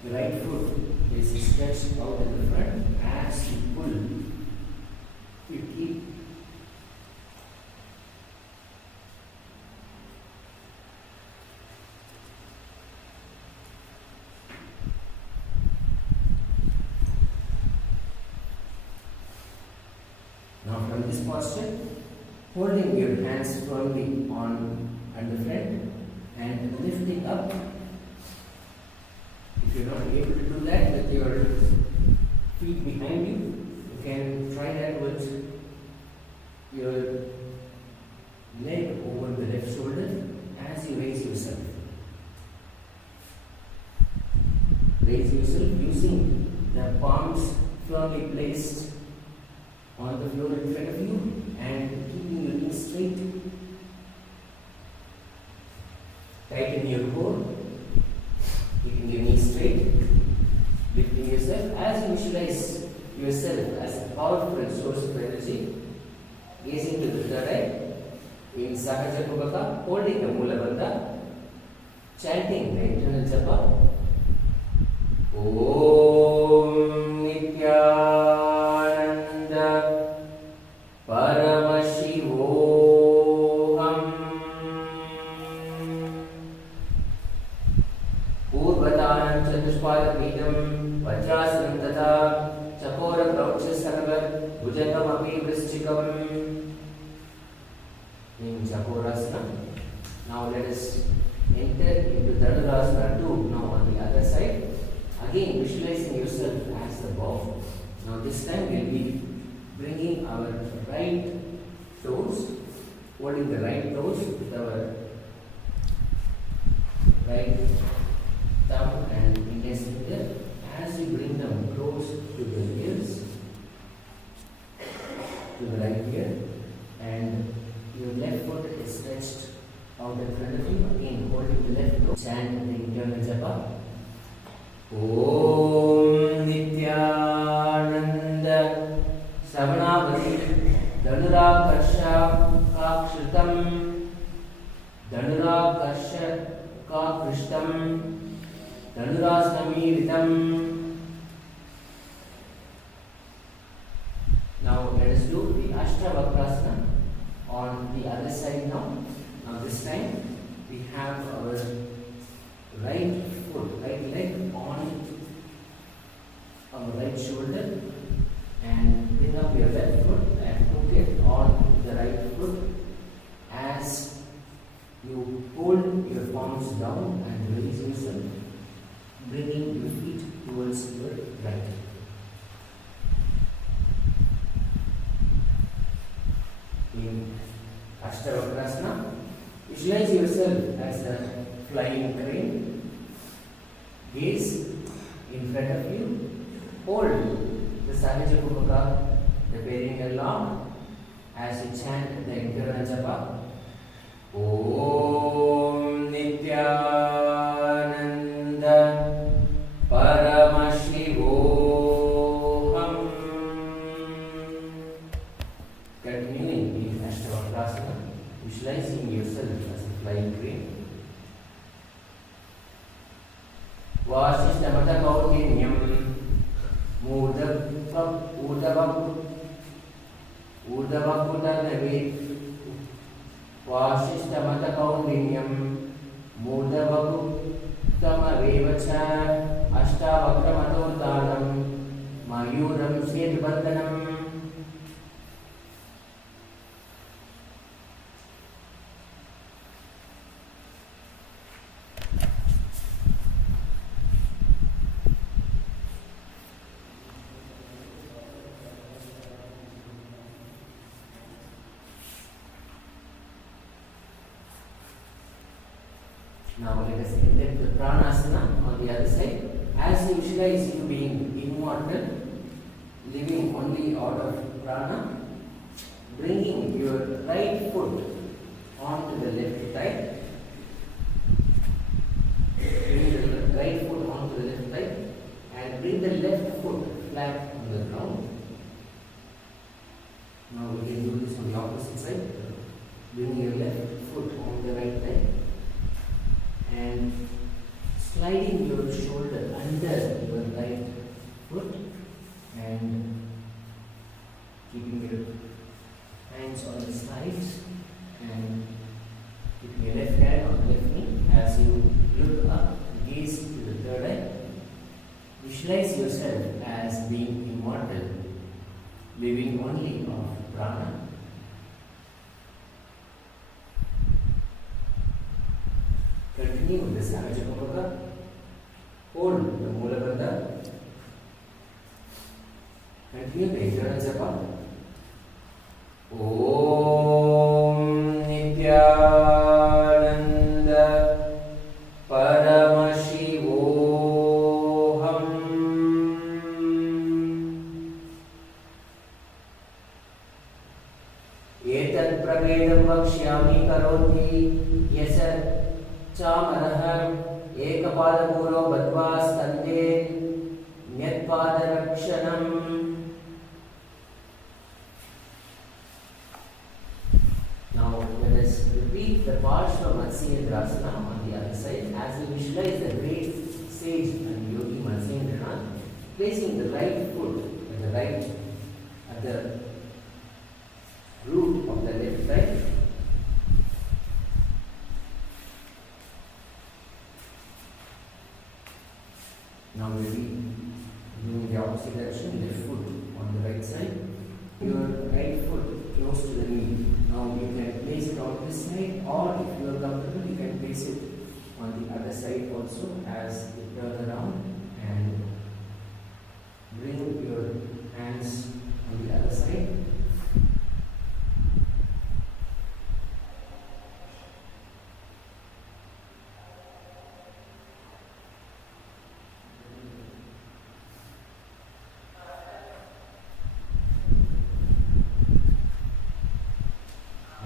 The right foot is stretched out in the front. As you pull, you keep now from this posture, holding your hands firmly on at the front and lifting up. If you're not able to do that with your feet behind you, you can try that with your leg over the left shoulder as you raise yourself. Raise yourself using the palms firmly placed on the floor in front of you and keeping your knees straight. Tighten your core, keeping your knees straight, lifting yourself as you visualize yourself as a powerful source of energy, gazing to the third eye in Sahaja Kubhaka, holding the Mula Bandha, chanting the internal japa. Om Nithyananda Paramashivam Purvatanam Chatuspadapidam Vajrasanam Tata Chakora Praucha Sarva Bhujangam Api Vrischikam. In Chakorasana. Now let us enter into Dhanurasana 2. Now on the other side, again visualizing yourself as the bow. Now this time we will be bringing our right toes, holding the right toes with our right thumb and index finger. As you bring them close to the ears, to the right ear, and your left foot is stretched out in front of you. Again, holding the left toe, chant the internal japa. Om Nithyananda Savanavati Dhanurakarsha Kakshritam Dhanurakarsha Kakrishtam Dhanurasnamiritam. Now let us do the Ashtavakrasana on the other side now. Now this time we have our right foot, right leg on our right shoulder and bring up your left foot and put it on the right foot as you hold your palms down and raise yourself, bringing your feet towards your right. In Ashtavakrasana, visualize yourself as a flying crane. Gaze in front of you. Hold the Sahaja Kubhaka, preparing a lock as you chant the internal japa. Om Nithyananda Paramashivam. Continuing in Ashtavakrasana, visualizing yourself as a flying crane. Vasishtamata Kaulinyam Udavakudanavit Vasishtamata Kaulinyam Mudavakuttamavevacha Ashtavakramaturtanam Mayur Now let us enter the pranasana on the other side. As you visualize you being immortal, living only out of prana, bringing your right foot onto the left thigh. Bring the right foot onto the left thigh and bring the left foot flat on the ground. Now we can do this on the opposite side. Bring your left foot on the right thigh and sliding your shoulder under your right foot and keeping your hands on the sides and keeping your left hand on the left knee. As you look up, gaze to the third eye. Visualize yourself as being immortal, living only of prana. Continue with the Savajapamaka. Hold the Mula Bandha. Continue the internal japa. Om Nithyananda Etat pravedam vakshyami karoti yasa chamarah ekapada muro badva stande nyatpada rakshanam. Now let us repeat the Parshva Matsyendrasana on the other side as we visualize the great sage and yogi Matsyendranath placing the right foot at the root of the left thigh. Now we will be doing the opposite direction, left foot on the right side. Your right foot close to the knee. Now you can place it on this side, or if you are comfortable, you can place it on the other side also as you turn around and bring your hands on the other side.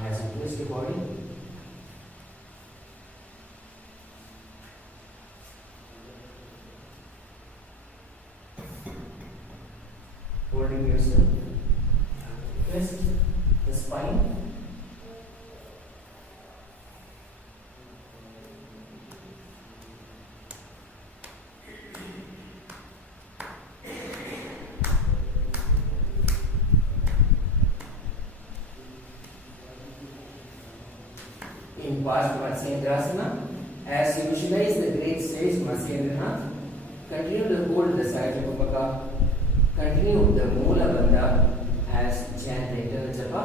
As you twist your body, holding yourself, twist the spine. In past Matsyendrasana, as you visualize the great sage Matsyendranath, continue to hold the Sajapamaka, continue the Mula Bandha as chant the eternal japa.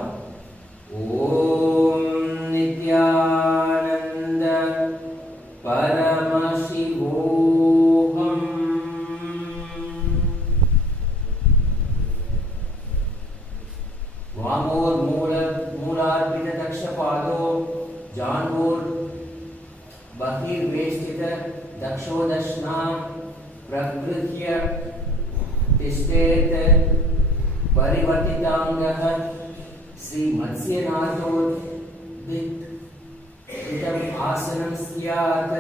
Om Nithyananda Paramashivam Vamor Mularpita Dakshapado Janur Bahir Vestita Dakshodashna Prakritya Tishtet Parivartitangah Sri Matsyenatod Vitam Asanam Syat.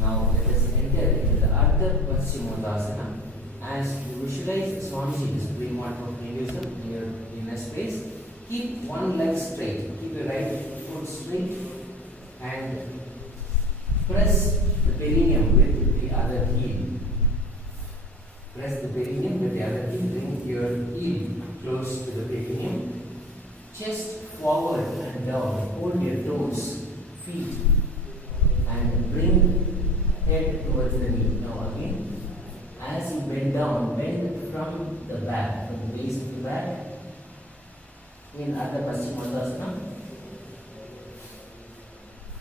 Now let us enter into the Ardha Paschimottanasana. As you visualize Swamiji, the Supreme Master of Hinduism, in your inner space, keep one leg straight, keep your right foot straight and press the perineum with the other heel. Press the perineum with the other heel, bring your heel close to the perineum. Chest forward and down, hold your toes, feet and bring head towards the knee. Now again, as you bend down, bend from the back, from the base of the back in Ardha Paschimottanasana.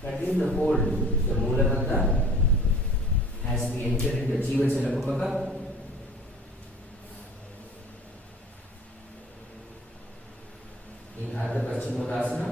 Continue to hold the Mula Bandha as we enter into Jiva Chalapamaka. In Ardha Paschimottanasana,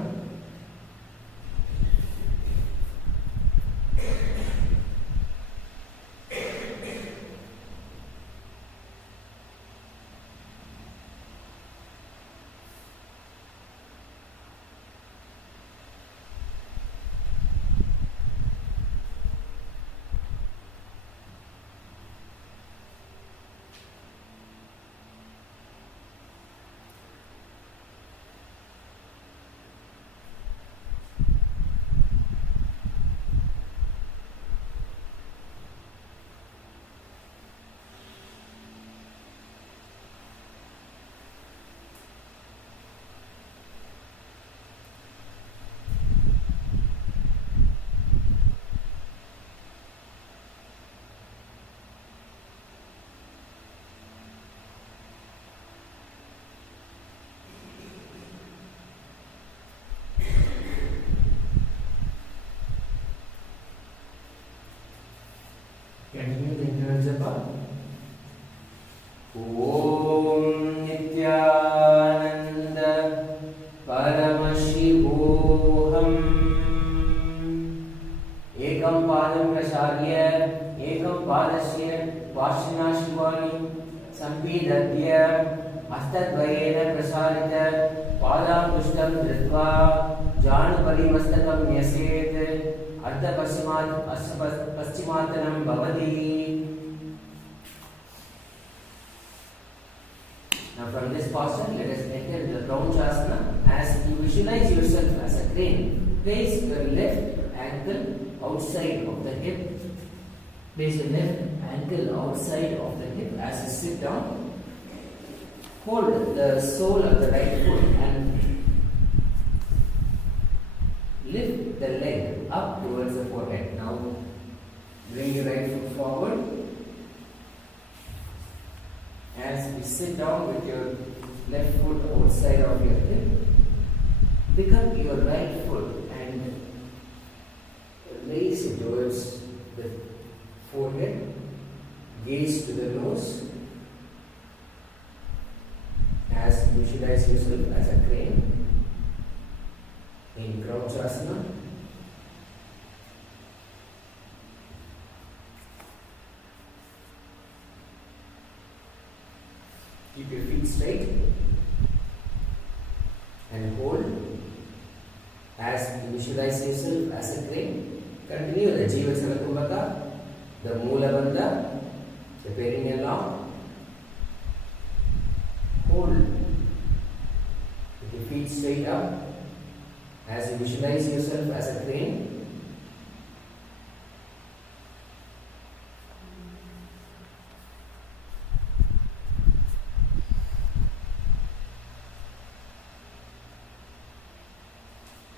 Continue the internal japa. Om Nithyananda Paramashivam Ekam Padam Prasarya Ekam Padasya Vashinashivani Sampidadya Astadvayena Prasarita Padam Pushtam Dritva Januparimastakam Nyaset Artha Paschimatanam Bhavati. Now from this posture, let us enter the Pranayama. As you visualize yourself as a crane, place your left ankle outside of the hip. Place your left ankle outside of the hip as you sit down. Hold the sole of the right foot and lift the leg up towards the forehead. Now bring your right foot forward. As you sit down with your left foot outside of your hip, pick up your right foot and raise it towards the forehead, gaze to the nose. As you visualize yourself as a crane in Crouchasana. Keep your feet straight and hold. As you visualize yourself as a crane, continue the Jiva Kumbhaka, the Moola Bandha, the perineal lock. Hold with your feet straight up. As you visualize yourself as a crane,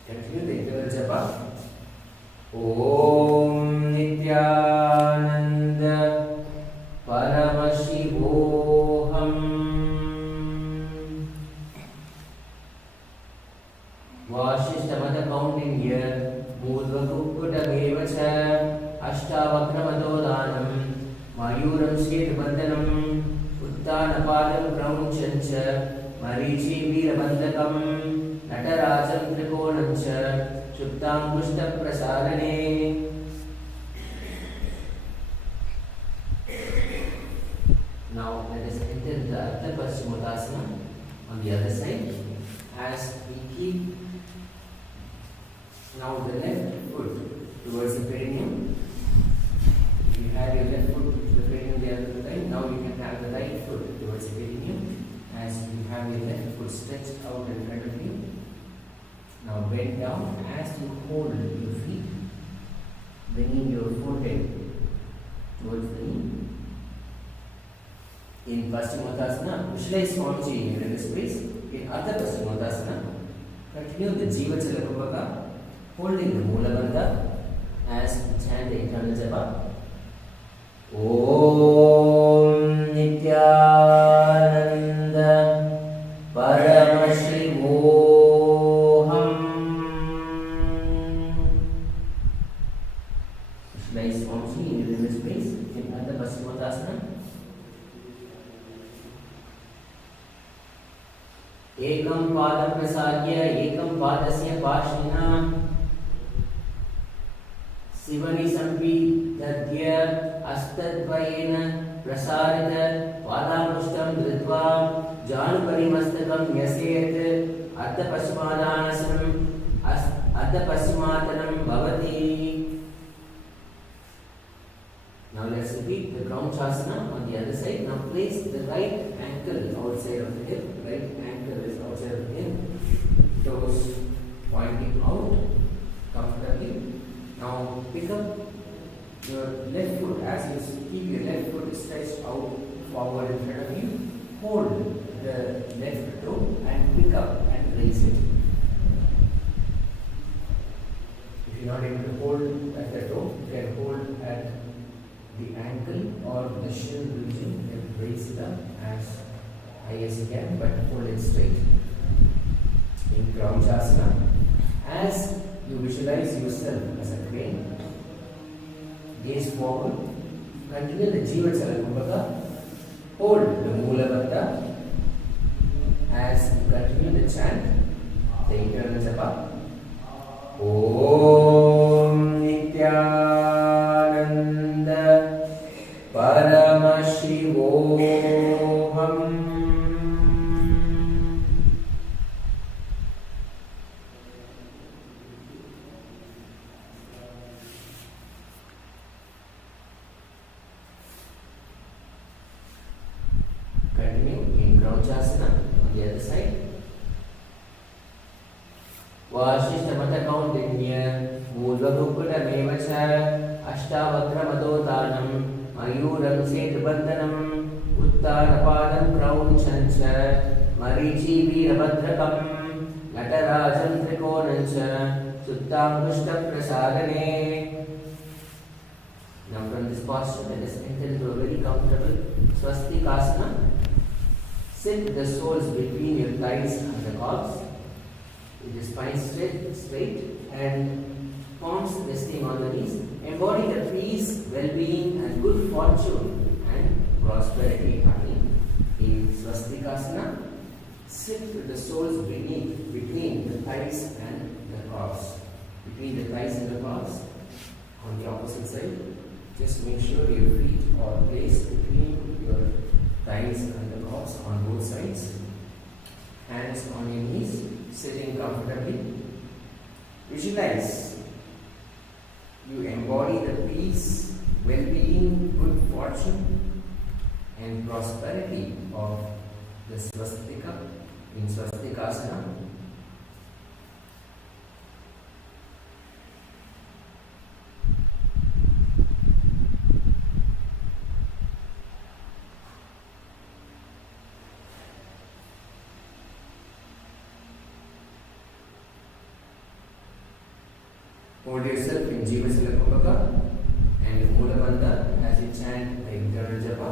continue the internal japa. Om Nithyananda Paramashivam Vashishtamata counting here Mudra Kukkutameva cha Ashtavakramadodhanam Mayuram Shetubandhanam Uttanapadam Kramunchancha Marichi Veerabandhakam Natarajam Trikonamcha Shuptam Pushta Prasarane. Now let us enter the Artha Paschimottanasana on the other side. As we keep now the left foot towards the perineum. If you have your left foot to the perineum the other time, now you can have the right foot towards the perineum. As you have your left foot stretched out in front of you. Now bend down as you hold your feet, bringing your forehead towards the knee. In Paschimottanasana, visualize Swamiji in this space. In Ardha Paschimottanasana, continue the Jiva Kumbhaka, holding the Moola Bandha as we chant the internal japa. Om Nithyananda Paramashivam. Visualize Swamiji in this space. In Ardha Paschimottanasana. Ekam Padam Prasarya Ekam Padasya Pashina Sivani Sampidadya Astadvayena Prasarita Padamushtam Dritva Januparimastakam Nyaset Artha Paschimatanam Bhavati. Now let's repeat the Crouchasana on the other side. Now place the right ankle outside of the hip. Right ankle is outside of the hip. Toes pointing out comfortably. Now pick up your left foot as you keep your left foot stretched out forward in front of you. Hold the left toe and pick up and raise it. If you are not able to hold at the toe, you can hold at the ankle or the shin region and raise it up as high as you can, but hold it straight. In Crouchasana, as you visualize yourself as a crane, gaze forward, continue the Jiva Chalakambaka. Hold the Mula Bandha as you continue the chant, the internal japa. Om Nithyananda Paramashivam. Continue in Crouchasana on the other side. Vashishthamata Kaundinya Mulvarukuda Mevacha Ashtavakramadothanam Mayurang Setubandhanam Uttarapadam Kraunchancha Marichi Virabhadrakam Natarajam Trikonancha Suttam Prasadane. Now from this posture, let us enter into a very comfortable Swastikasana. Sit the soles between your thighs and the calves, with the spine straight and palms resting on the knees. Embody the peace, well-being and good fortune and prosperity. In Swastikasana, sit with the soles between the thighs and the calves. Between the thighs and the calves. On the opposite side, just make sure your feet are placed between your thighs and the calves on both sides. Hands on your knees, sitting comfortably. Visualize you embody the peace, well-being, good fortune and prosperity of the swastika in Swastikasana. Hold yourself in Jiva Chalakambaka and Mula Bandha as you chant the internal japa.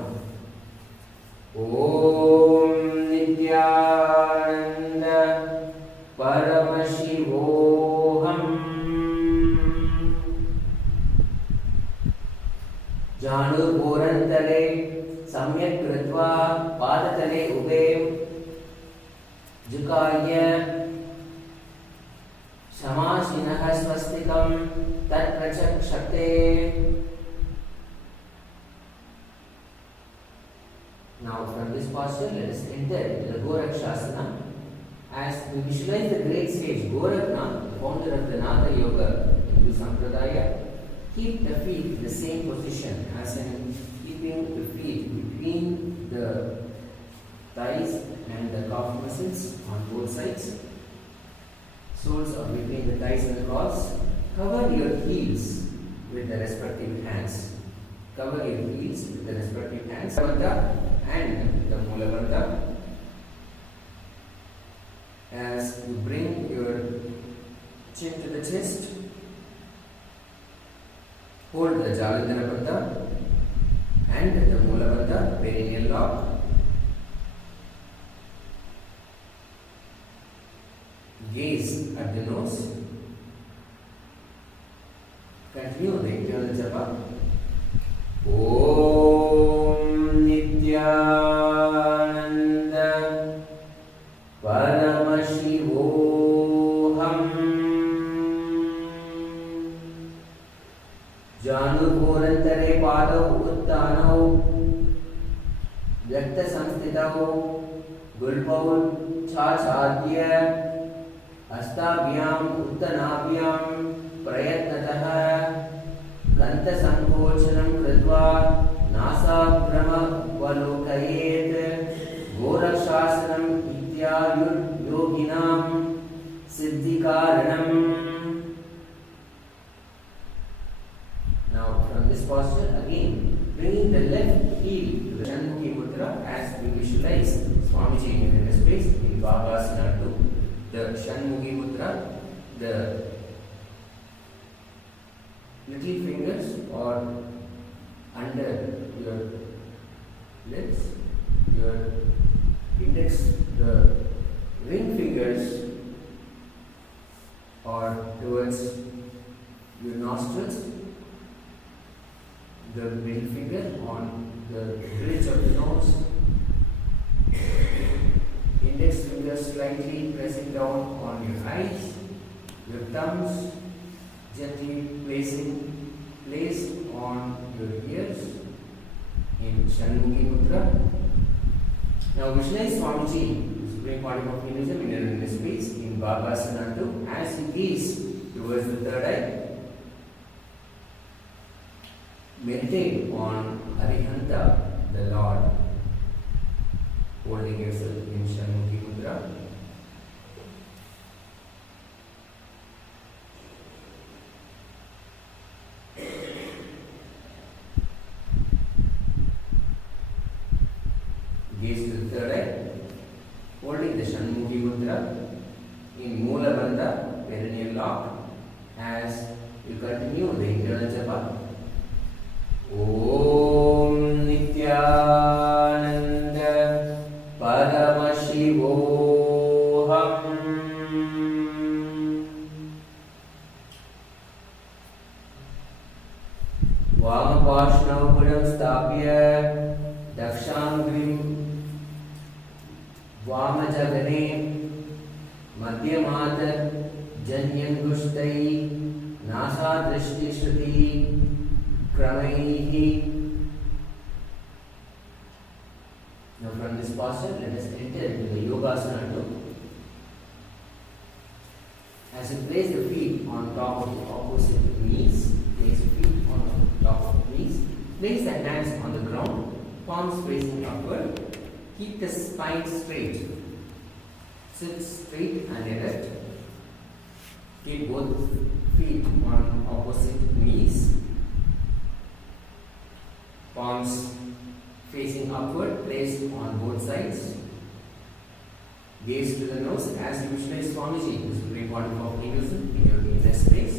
Om Nithyananda Paramashivam Janu Porantale Samyak Kritva Padatale Ube Jukaya Shamashinah Swastikam Tat Prachak Shakte. Now from this posture, let us enter into the Gorakshasana as we visualize the great sage Goraknath, the founder of the Natha Yoga Hindu Sampradaya. Keep the feet in the same position as in keeping the feet between the thighs and the calf muscles on both sides. Soles are between the thighs and the calves. Cover your heels with the respective hands. Cover your heels with the respective hands. Bandha and the Mula Bandha. As you bring your chin to the chest, hold the Jalandhara Bandha and the Mula Bandha, perineal lock. Gaze at the nose. Continue the internal japa. Om Nithyananda Paramashivam Janu Porantare Padau Uttanau Vyakta Samstitau Gulpau Chachadya Astabhyam Uttanabhyam Prayatnatah Kanta Sankochanam Kritva Nasabrama Valokayet Gorakshasanam Ityayur Yoginam Siddhikaranam. Now from this posture again, bringing the left heel to the Shanmukhi Mudra as we visualize Swamiji in the space in Bhagasana 2. The Shanmukhi Mudra, the little fingers are under your lips, your index, the ring fingers are towards your nostrils, the middle finger on the bridge of the nose. Index finger slightly pressing down on your eyes. Your thumbs gently placed on your ears in Shanmukhi Mudra. Now visualize Swamiji, Supreme Body of Hinduism, in this space in Bhavasana 2. As you gaze towards the third eye, meditate on Arihanta, the Lord, holding yourself in Shanmukhi Mudra. Gaze to the third eye, holding the Shanmukhi Mudra in Moola Bandha, perineal lock, as you continue the internal japa. Om Nithyananda Paramashivam Vamapashnav Pudam Stapya Dakshangrim Vamajagane Madhyamata Janyangushtai Nasa Drishti Shruti Kramaihi. Now from this posture, let us enter into the Yogasana 2. As you place the feet on top of the opposite knees, place your feet on top of the knees, place the hands on the ground, palms facing upward, keep the spine straight, sit straight and erect, keep both feet on opposite knees, palms facing upward, placed on both sides. Gaze to the nose as you visualize Swamiji, the Supreme Body of Hinduism, in your inner space.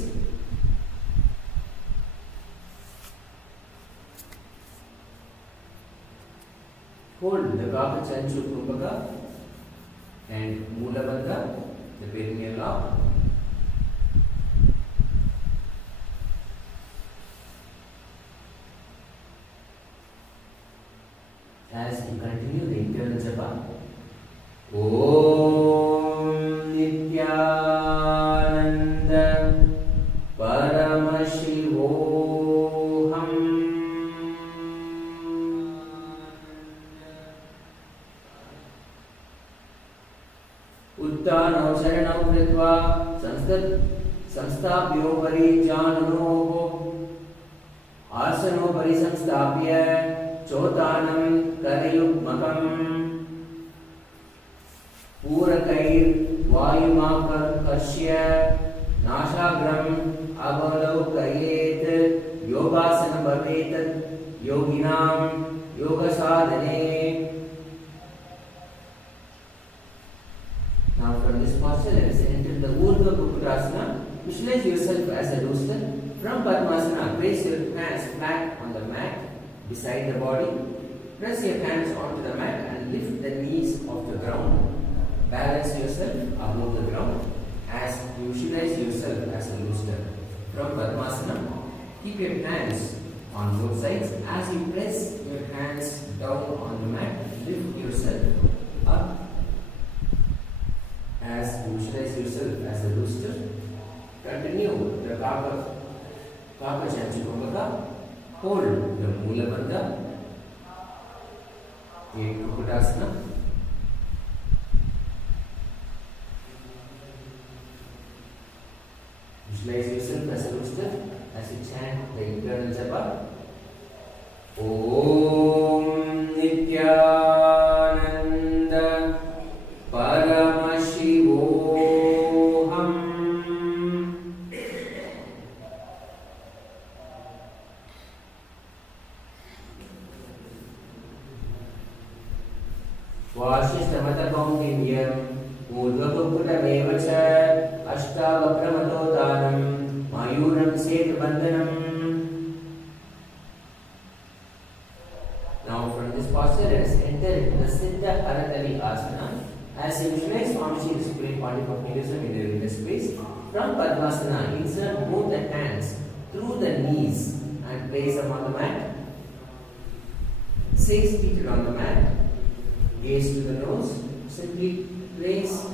Hold the Kaka Chanchu Kumbhaka and Moola Bandha, the perineal lock. As you continue the internal japa, Om Nithyananda Paramashivam Uttanam Sharanam Kritva Samstapyopari Janunoho Asanopari Samstapya Chotanam Karayukmakam Purakair Vayumakarkashya Nashagram Avalokayet Yogasana Bhavet Yoginam Yoga Sadhane. Now from this posture, let us enter the Urdhva Kukutasana. Visualize yourself as a rooster. From Padmasana, place your hands flat on the mat beside the body. Press your hands onto the mat and lift the knees off the ground. Balance yourself above the ground as you visualize yourself as a rooster. From Padmasana, keep your hands on both sides. As you press your hands down on the mat, lift yourself up. As you visualize yourself as a rooster, continue the Kaka Chanchu Kumbhaka. Hold the Moola Bandha in Kukutasana. Visualize yourself as a rooster as you chant the internal japa. Om Nithyananda Paramashivam Vashishtamatakauntiyam Urdhvakukutameva cha Ashtavakramatodanam Mayuram Setubandhanam. Now from this posture, let us enter into the Siddha Haratali Asana. As you visualize Swamiji, the Supreme Body of Hinduism, in this space. From Padmasana, insert both the hands through the knees and place them on the mat. Stay seated on the mat. Gaze to the nose. Simply place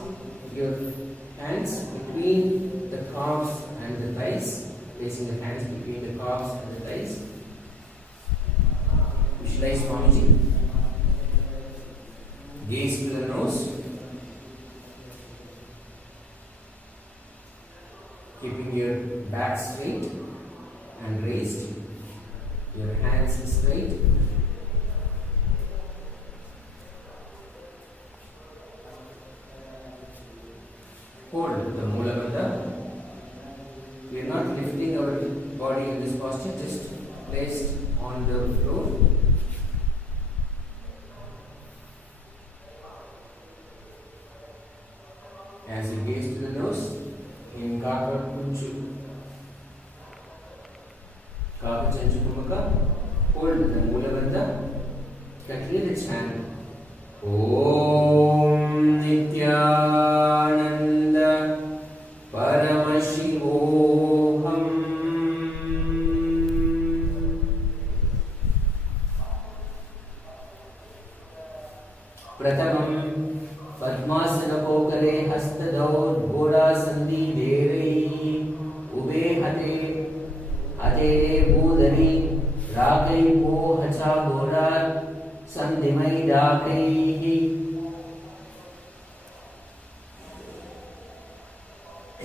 your hands between the calves and the thighs. Placing the hands between the calves and the thighs. Visualize Swamiji. Gaze to the nose. Keeping your back straight and raised. Your hands straight. Hold the Mula Bandha. We are not lifting our body in this posture, just placed on the floor. As you gaze to the nose, in Kaka Kunchu, Kaka Chanchu Kumaka, hold the Mula Bandha. Continue the chant. Om Nithyananda Pratamam Padmasana Pokale Hastadau Goda Sandhi Devai Ube Hate Hate Budani Rakai Po Hacha Goda Sandhimai Dakai.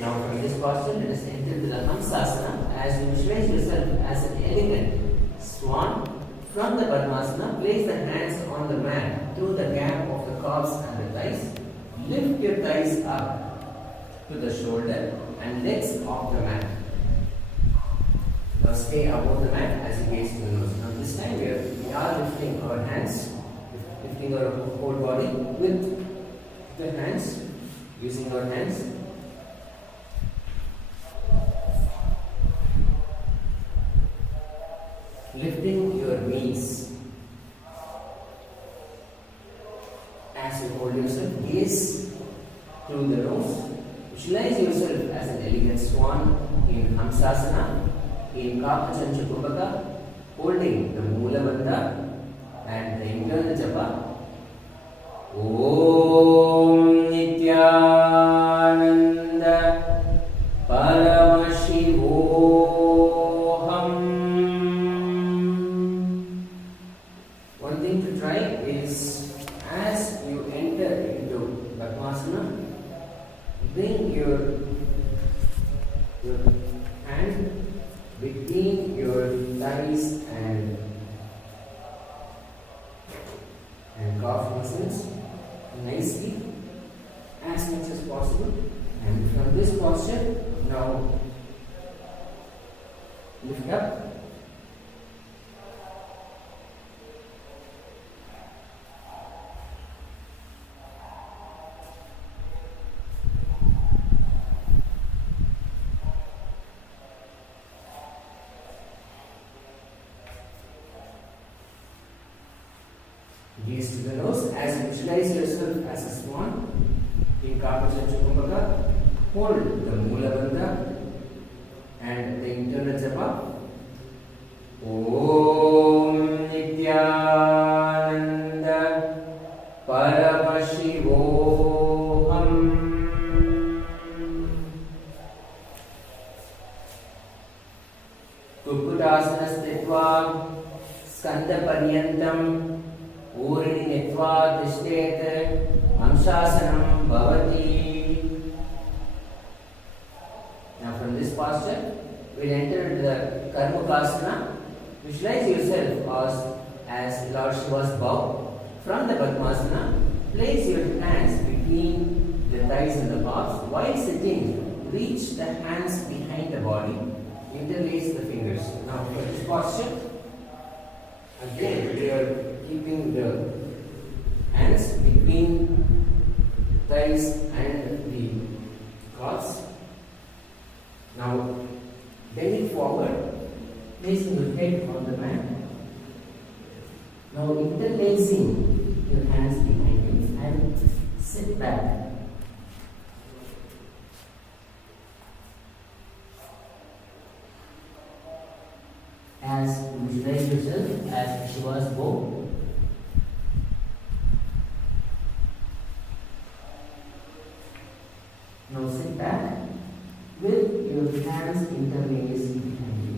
Now from this posture, let us enter into the Hamsasana as you visualize yourself as an elegant swan. From the Padmasana, place the hands on the mat through the gap of the calves and the thighs. Lift your thighs up to the shoulder and legs off the mat. Now stay above the mat as you gaze to the nose. Now this time we are lifting our hands, lifting our whole body with the hands, using our hands. Lifting your knees. As you hold yourself, gaze through the nose. Visualize yourself as an elegant swan in Hamsasana, in Kapachancha Kupaka, holding the Mula Bandha and the internal japa. Om Nithyananda Paramashivam. One thing to try is, as you enter into Padmasana, bring your hand between your thighs and calf muscles nicely, as much as possible. And from this posture, now lift up. Gaze to the nose as you visualize yourself as a swan in Kapachancha Kumbhaka. Hold the Mula Bandha and the internal japa. Om Nithyananda Paramashivam. Kukutasana Stitva Skanda Paryantam Urini Nitva Tishtet Amshasanam Bhavati. Now from this posture, we'll enter into the Karmukasana. Visualize yourself as Lord Shiva's bow. From the Padmasana, place your hands between the thighs and the calves. While sitting, reach the hands behind the body. Interlace the fingers. Now for this posture, again we are keeping the hands between thighs and the calves. Now bend it forward, placing your head on the mat. Now interlacing your hands behind you and sit back. As yourself as Shiva's bow. Now sit back with your hands interlaced behind you.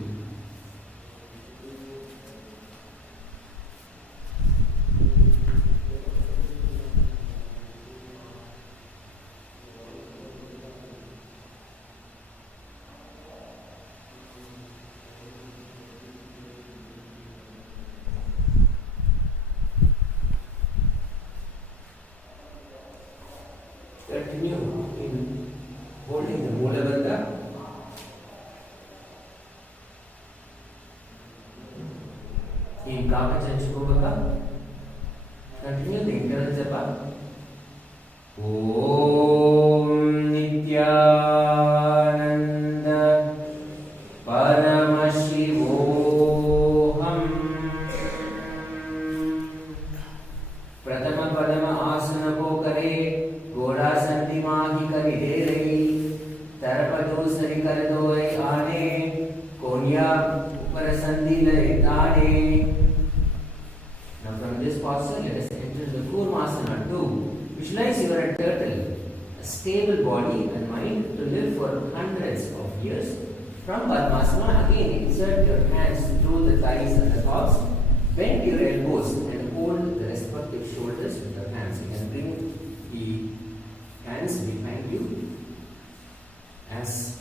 Continue in holding the Mula Bandha. In Agamas Yogapada, continue the internal japa. Om Nithyananda Pratama Padama asana ko kare Gora santi mahi kari de rahi Tarapado sari kar doe aane Konya upar santi lare taane. Now from this posture let us enter the Kurmasana 2. Visualize you are a turtle, a stable body and mind to live for hundreds of years. From Padmasana again insert your hands through the thighs and the calves. Bend your elbows and hold the respective shoulders with your hands. You can bring the hands behind you as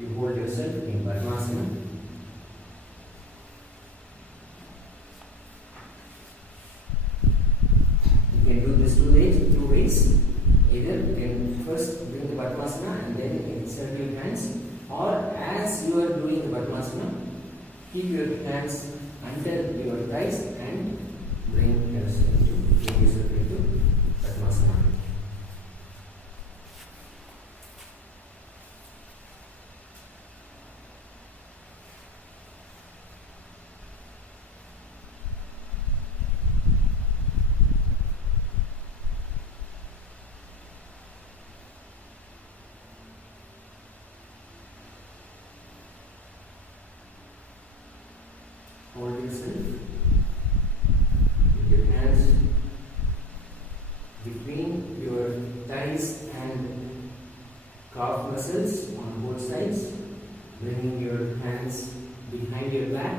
you hold yourself in Padmasana. You can do this two ways. Either you can first bring the Padmasana and then insert your hands, or as you are doing the Padmasana, keep your hands under your thighs and bring yourself into Padmasana. Hold yourself with your hands between your thighs and calf muscles on both sides, bringing your hands behind your back.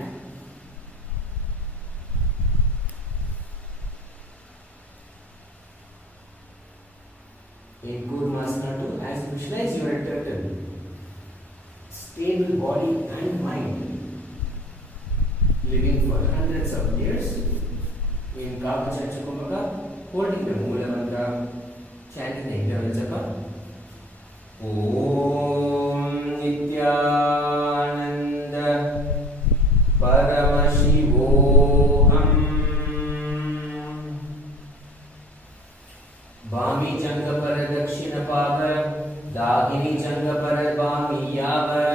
In Kurmasana 2, as you visualize you are a turtle, stable body and mind, living for hundreds of years. In Agamas Yogapada, holding the Mula Mantra, chanting the internal japa. Om Nithyananda Paramashivam Bami Changa Paradakshina Pada Dagini Changa Parabami Yava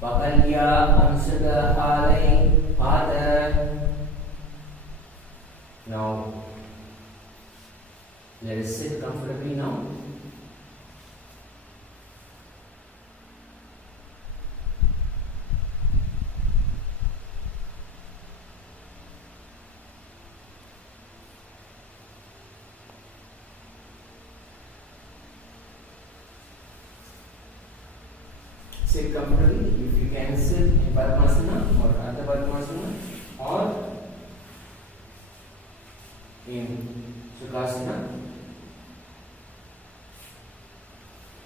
Pakalya Ansada Halai Pada. Now, let us sit comfortably now. Sit comfortably. If you can sit in Padmasana or Ardha Padmasana or in Sukhasana,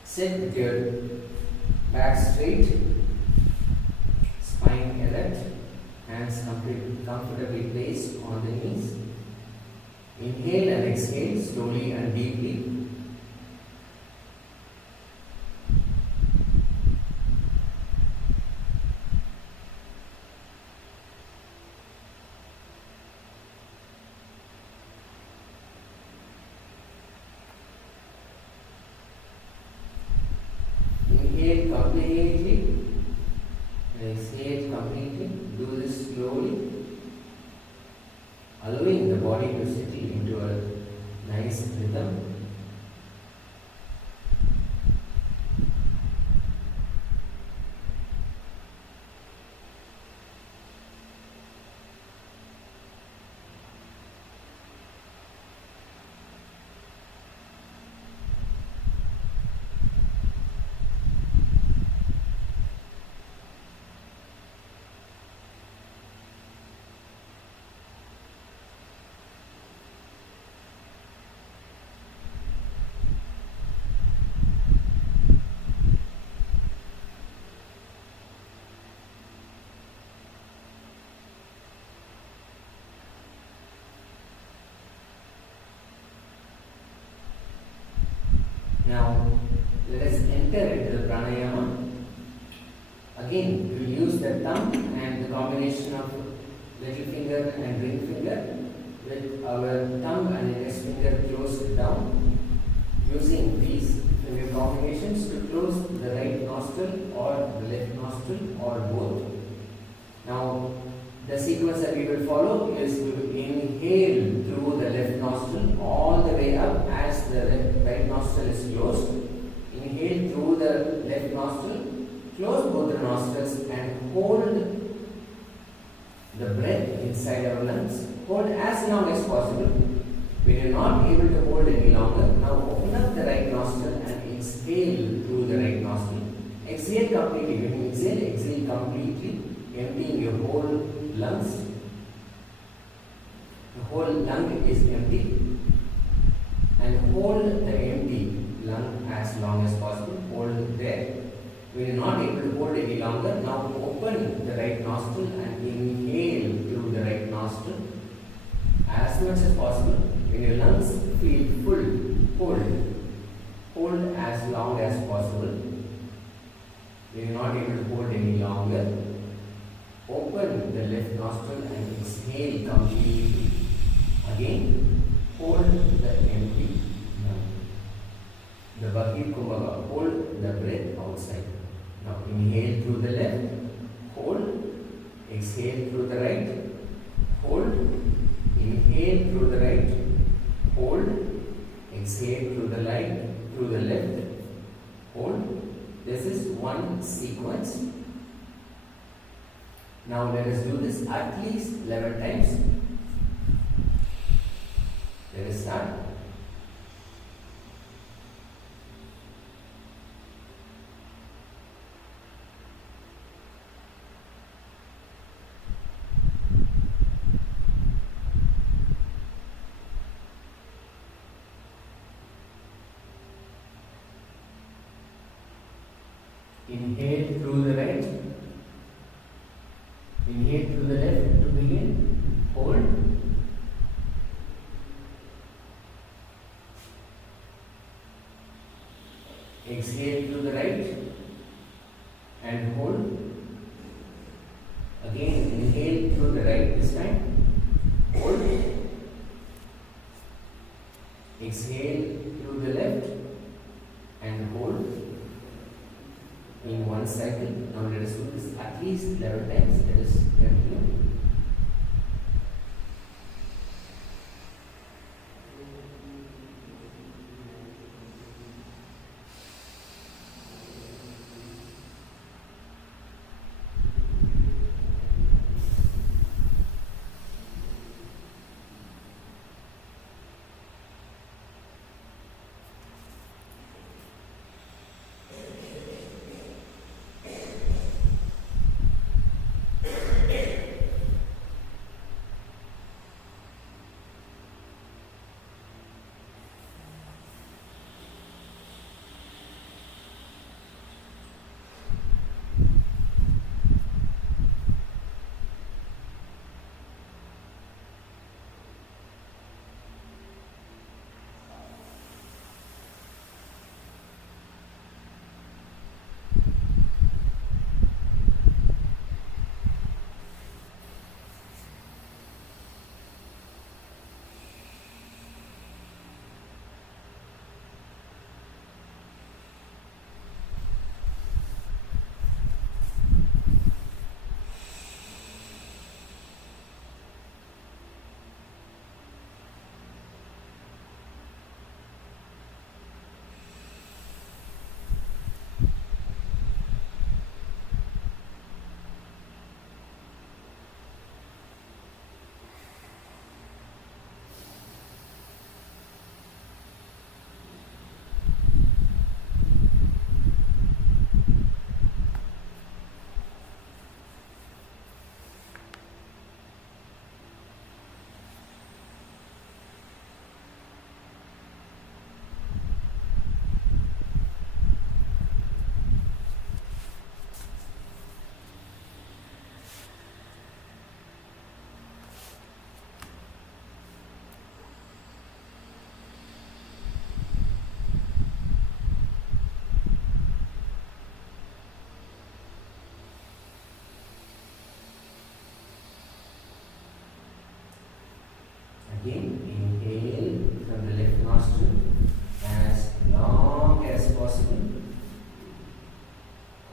sit with your back straight, spine erect, hands comfortably placed on the knees. Inhale and exhale slowly and deeply. Inhale completely and exhale completely. Do this slowly, allowing the body to settle into a nice rhythm. Now let us enter into the pranayama. Again, we will use the thumb and the combination of little finger and ring finger with our thumb and index finger closed down, using these finger combinations to close the right nostril or the left nostril or both. Now, the sequence that we will follow is we will inhale through the left nostril all the way up as the right nostril is closed. Inhale through the left nostril, close both the nostrils and hold the breath inside our lungs. Hold as long as possible. When you are not able to hold any longer, now open up the right nostril and exhale through the right nostril. Exhale completely. When you exhale, exhale completely, emptying your whole lungs. The whole lung is empty. And hold the empty lung as long as possible. Hold there. When you are not able to hold any longer, now open the right nostril and inhale through the right nostril as much as possible. When your lungs feel full, hold. Hold as long as possible. When you are not able to hold any longer, open the left nostril and exhale completely. Again, hold the empty lung. The Bhakti Kumbhaka, hold the breath outside. Now inhale through the left, hold, exhale through the right, hold, inhale through the right, hold, exhale through the left, hold. This is one sequence. Now let us do this at least 11 times. Let us start. Inhale through the right, inhale through the left to begin, hold, exhale through the right and hold, again inhale through the right this time, hold, exhale through the left and hold. In one cycle. Now let us do this at least 11 times. Let us continue.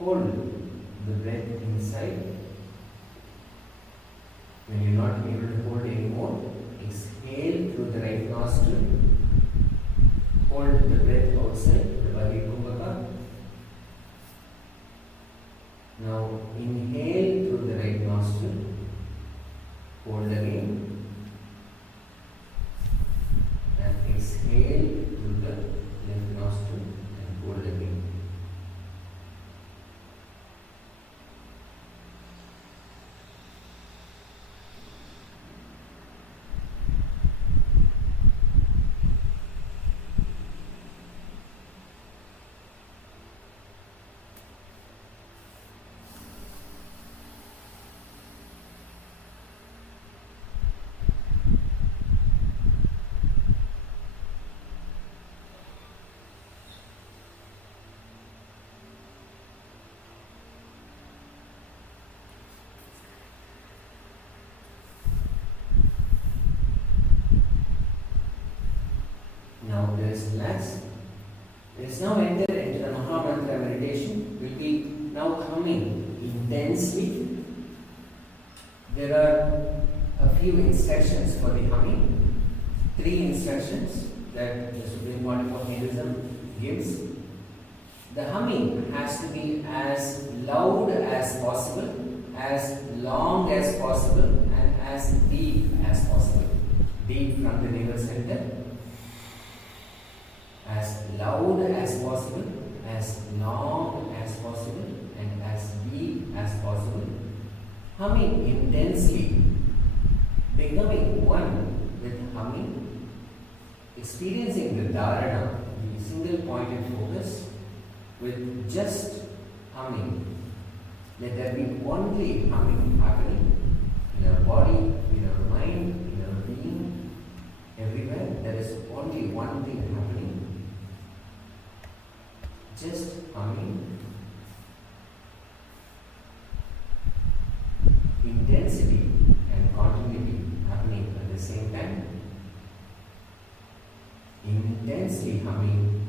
hold the breath inside. When you're not able to hold anymore, exhale through the right nostril. Hold the breath outside the body kumbhaka. Now inhale through the right nostril. Hold again. And exhale through the left nostril and hold again. Now let us relax. Let us now enter into the Mahamantra meditation. We'll be now humming intensely. There are a few instructions for the humming. 3 instructions that the Supreme Pontiff of Hinduism gives. The humming has to be as loud as possible, as long as possible, and as deep as possible. Deep from the navel center. As loud as possible, as long as possible, and as deep as possible. Humming intensely, becoming one with humming, experiencing the dharana, the single pointed focus, with just humming. Let there be only humming happening in our body, in our mind, in our being, everywhere. There is only one thing happening. Just humming. Intensity and continuity happening at the same time. Intensely humming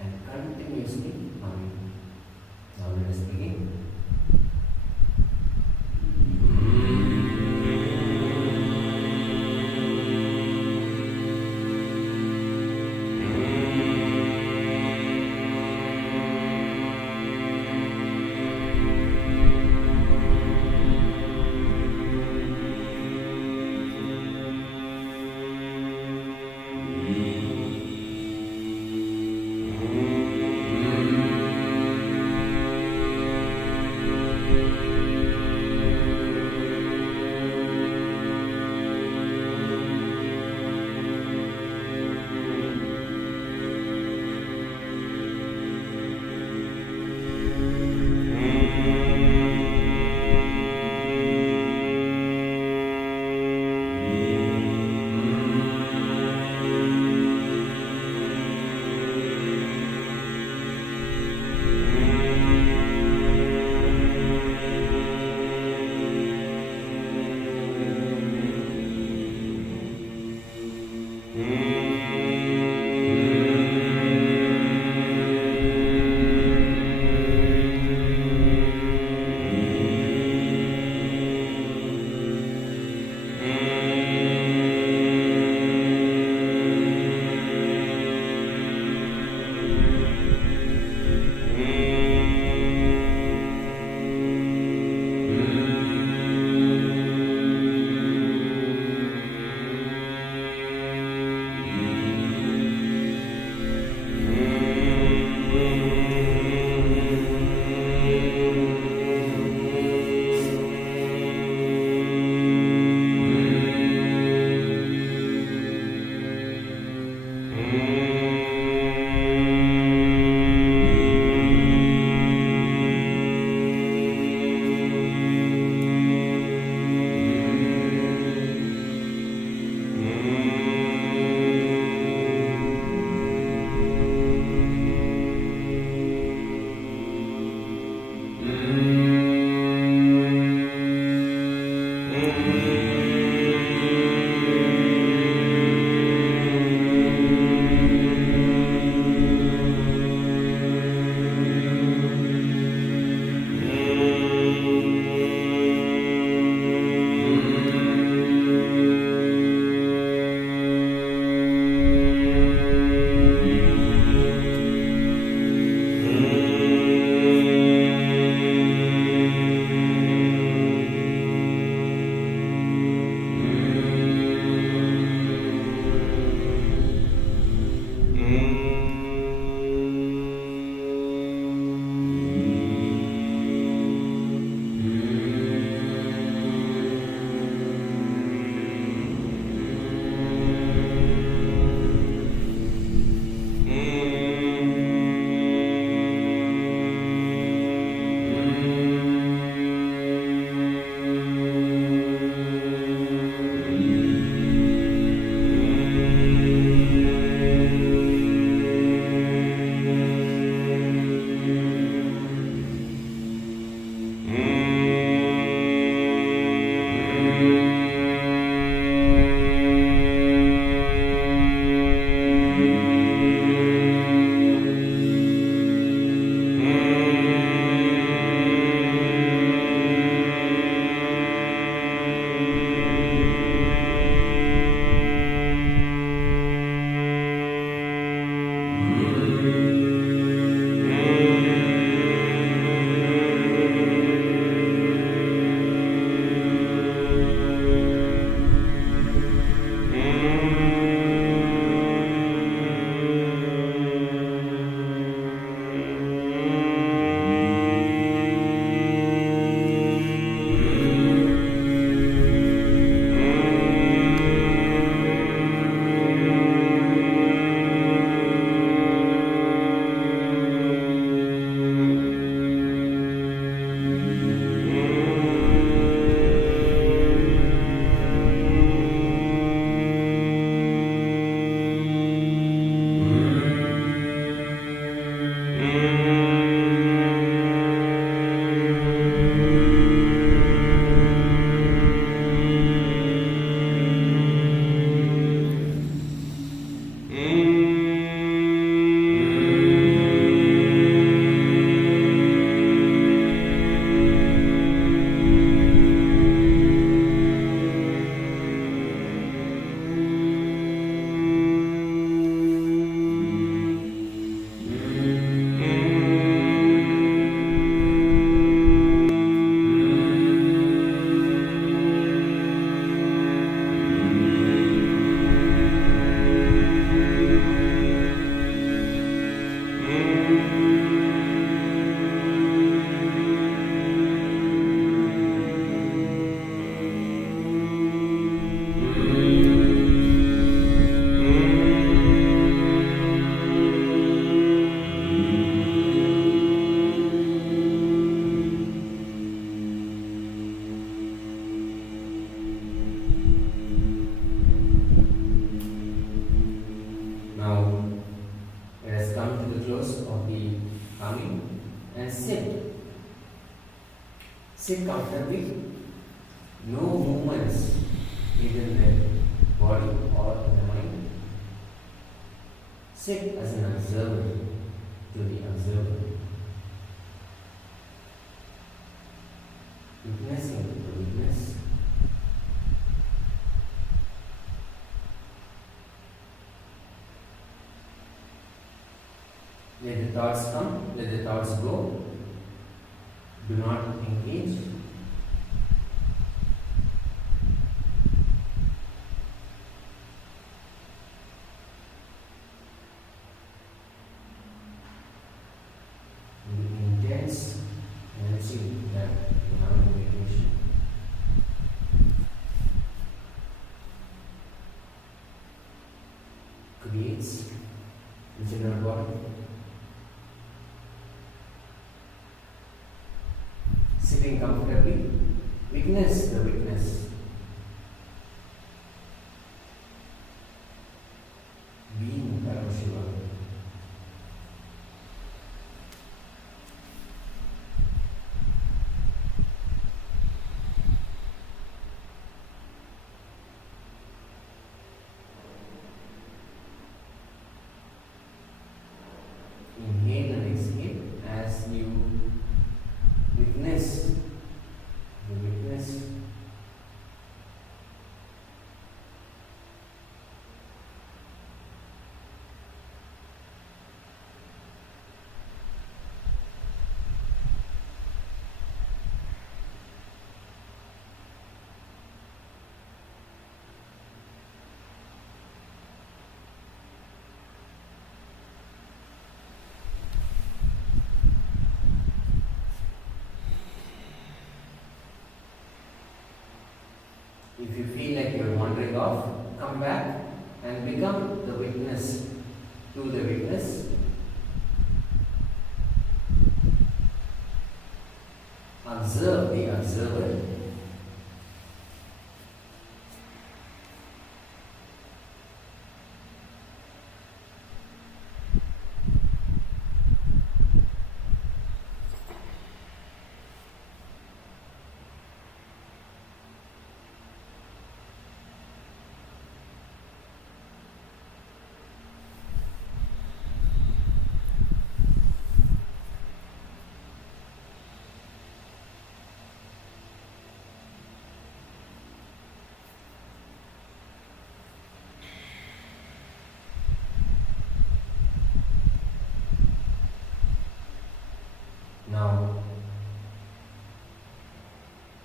and continuously humming. Now let us begin. Sit comfortably. No movements within the body or the mind. Sit as an observer to the observer. Witnessing the witness. Let the thoughts come, let the thoughts go. Do not engage. The intense energy that you have in meditation creates within our body. Sitting comfortably, witness the witness. Being Paramashiva. Inhale and exhale as you witness the witness. If you feel like you're wandering off, come back and become the witness to the witness. Observe the observer. Now,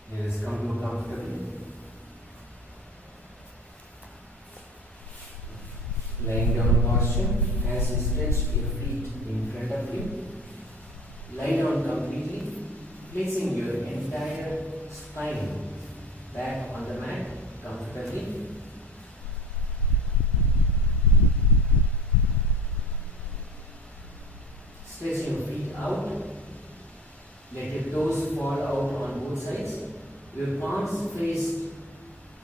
let us come to a comfortably. Lying down posture as you stretch your feet in front of you. Lie down completely, placing your entire spine back on the mat comfortably. Stretch your feet out. Let your toes fall out on both sides. Your palms face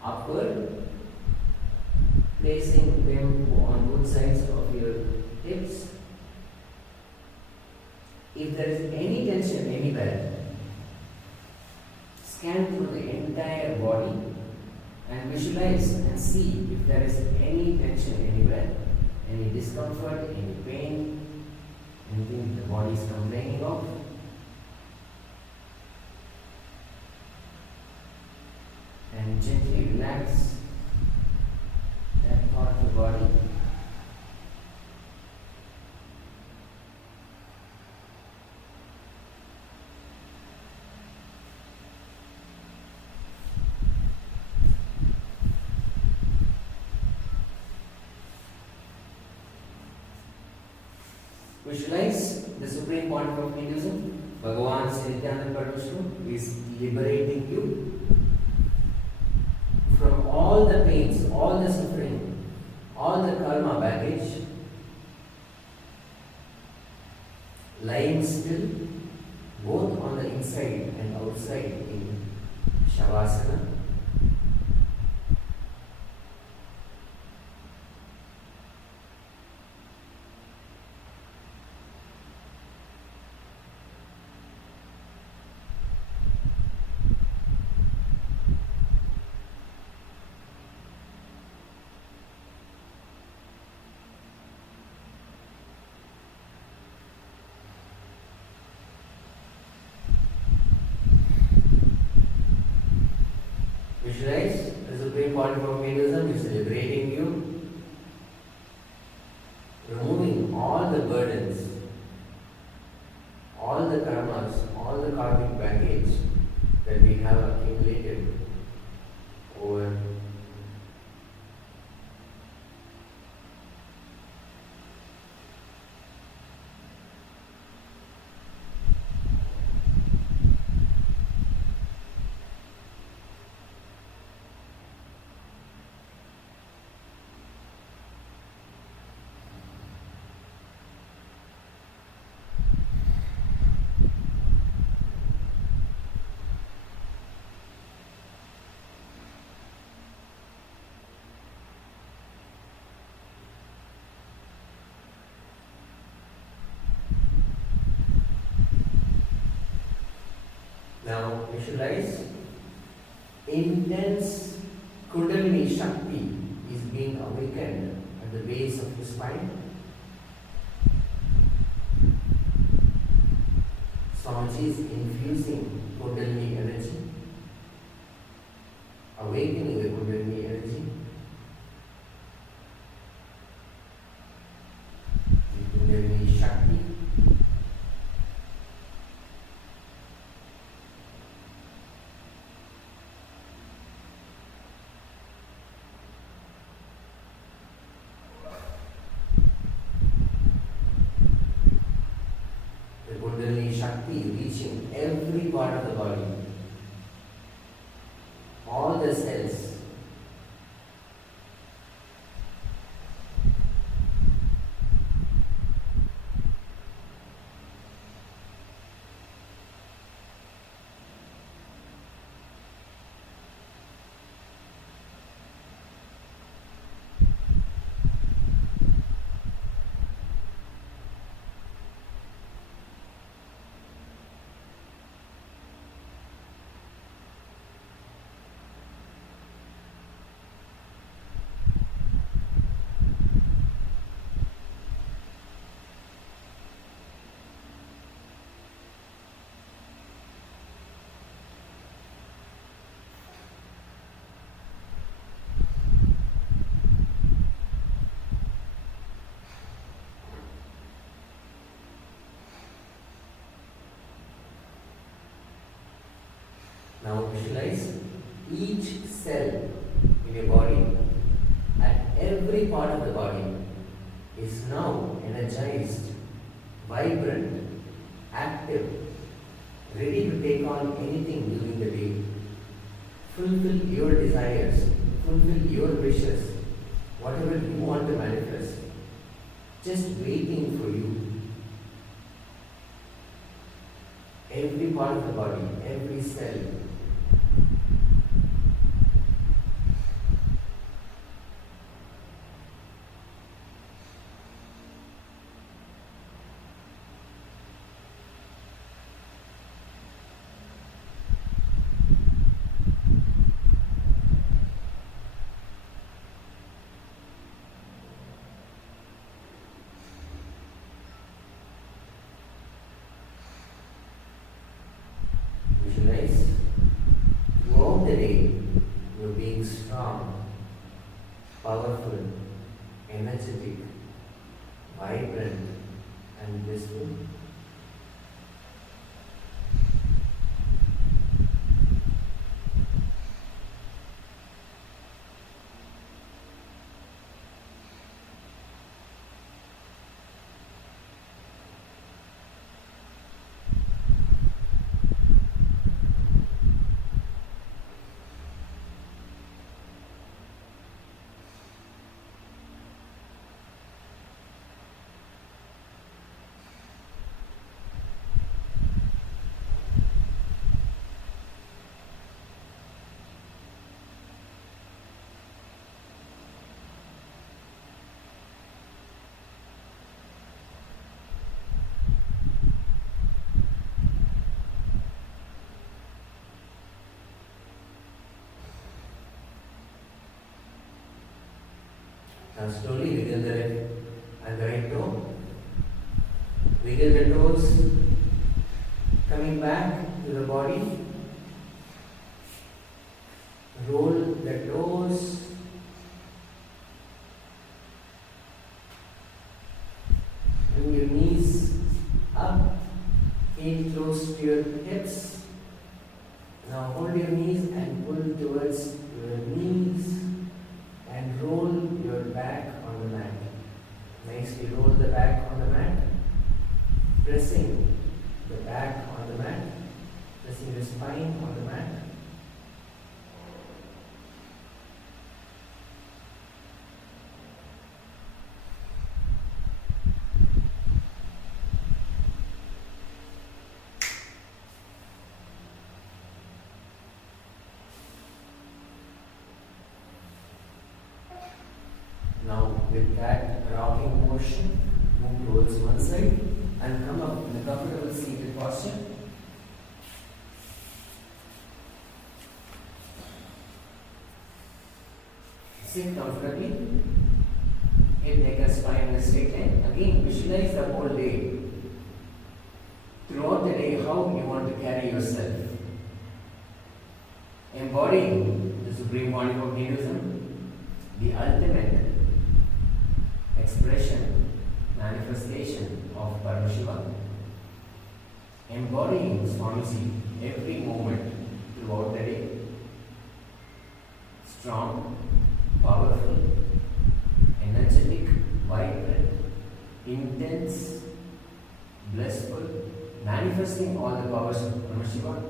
upward, placing them on both sides of your hips. If there is any tension anywhere, scan through the entire body and visualize and see if there is any tension anywhere, any discomfort, any pain, anything the body is complaining of. And gently relax that part of the body. Visualize the supreme point of Hinduism. Bhagavan Nithyananda Yoga is liberating you from all the pains, all the suffering, all the karma baggage. Lying still, both on the inside and outside in Shavasana. Visualize the supreme point of Hinduism is liberating you, removing all the burdens, all the karmas, all the karmic baggage that we have accumulated over now visualize intense Kundalini Shakti is being awakened at the base of your spine. Swamiji is infusing Kundalini energy, awakening the Kundalini energy. The Kundalini Shakti. Shakti reaching every part of the body, all the cells. Now visualize each cell in your body at every part of the body is now energized, vibrant, active, ready to take on anything during the day. Fulfill your desires, fulfill your wishes, whatever you want to manifest, just waiting for you. Every part of the body, every cell. the day you're being strong, powerful, energetic, vibrant, and blissful. Now slowly wiggle the left and the right toe. Wiggle the toes, coming back to the body. Roll the toes. Bring your knees up, feet close to your hips. Now hold your knees and pull towards your knees. And roll your back on the mat. Nicely roll the back on the mat. Pressing the back on the mat. Pressing the spine on the mat. Now with that rocking motion, move towards one side and come up in a comfortable seated posture. Sit comfortably. Head, neck and spine in a straight line. Again, visualize the whole day. Throughout the day, how you want to carry yourself. Embodying the supreme body of Hinduism, the ultimate expression, manifestation of Paramashiva, embodying Swamiji every moment throughout the day, strong, powerful, energetic, vibrant, intense, blissful, manifesting all the powers of Paramashiva,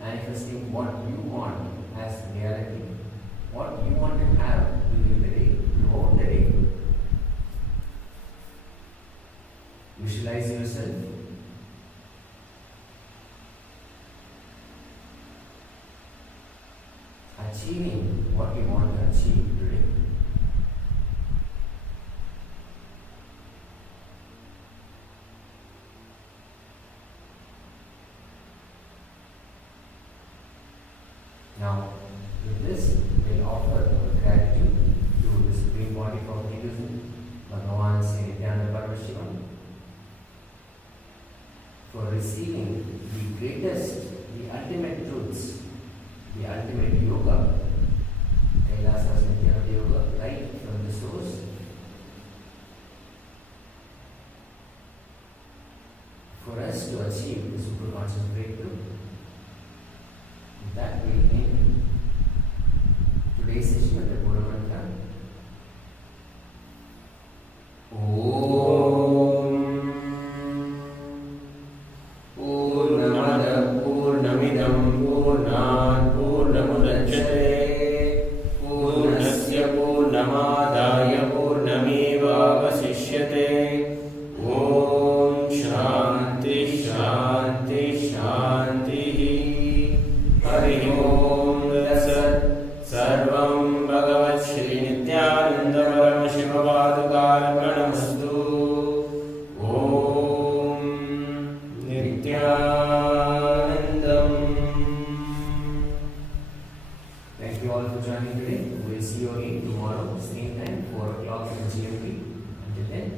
manifesting what you want as reality, what you want to have during the day, throughout the day. Visualize yourself achieving what you want to achieve today. Now, with this, we'll offer our gratitude to the Supreme Body of Hinduism, Bhagavan Sri Nithyananda Yoga, for receiving the greatest, the ultimate truths, the ultimate yoga, Nithyananda Yoga, right from the source. For us to achieve the superconscious breakthrough, that will end today's session with the Buddha mantra. Thank you all for joining today. We'll see you again tomorrow, same time, 4 o'clock in GMT. Until then,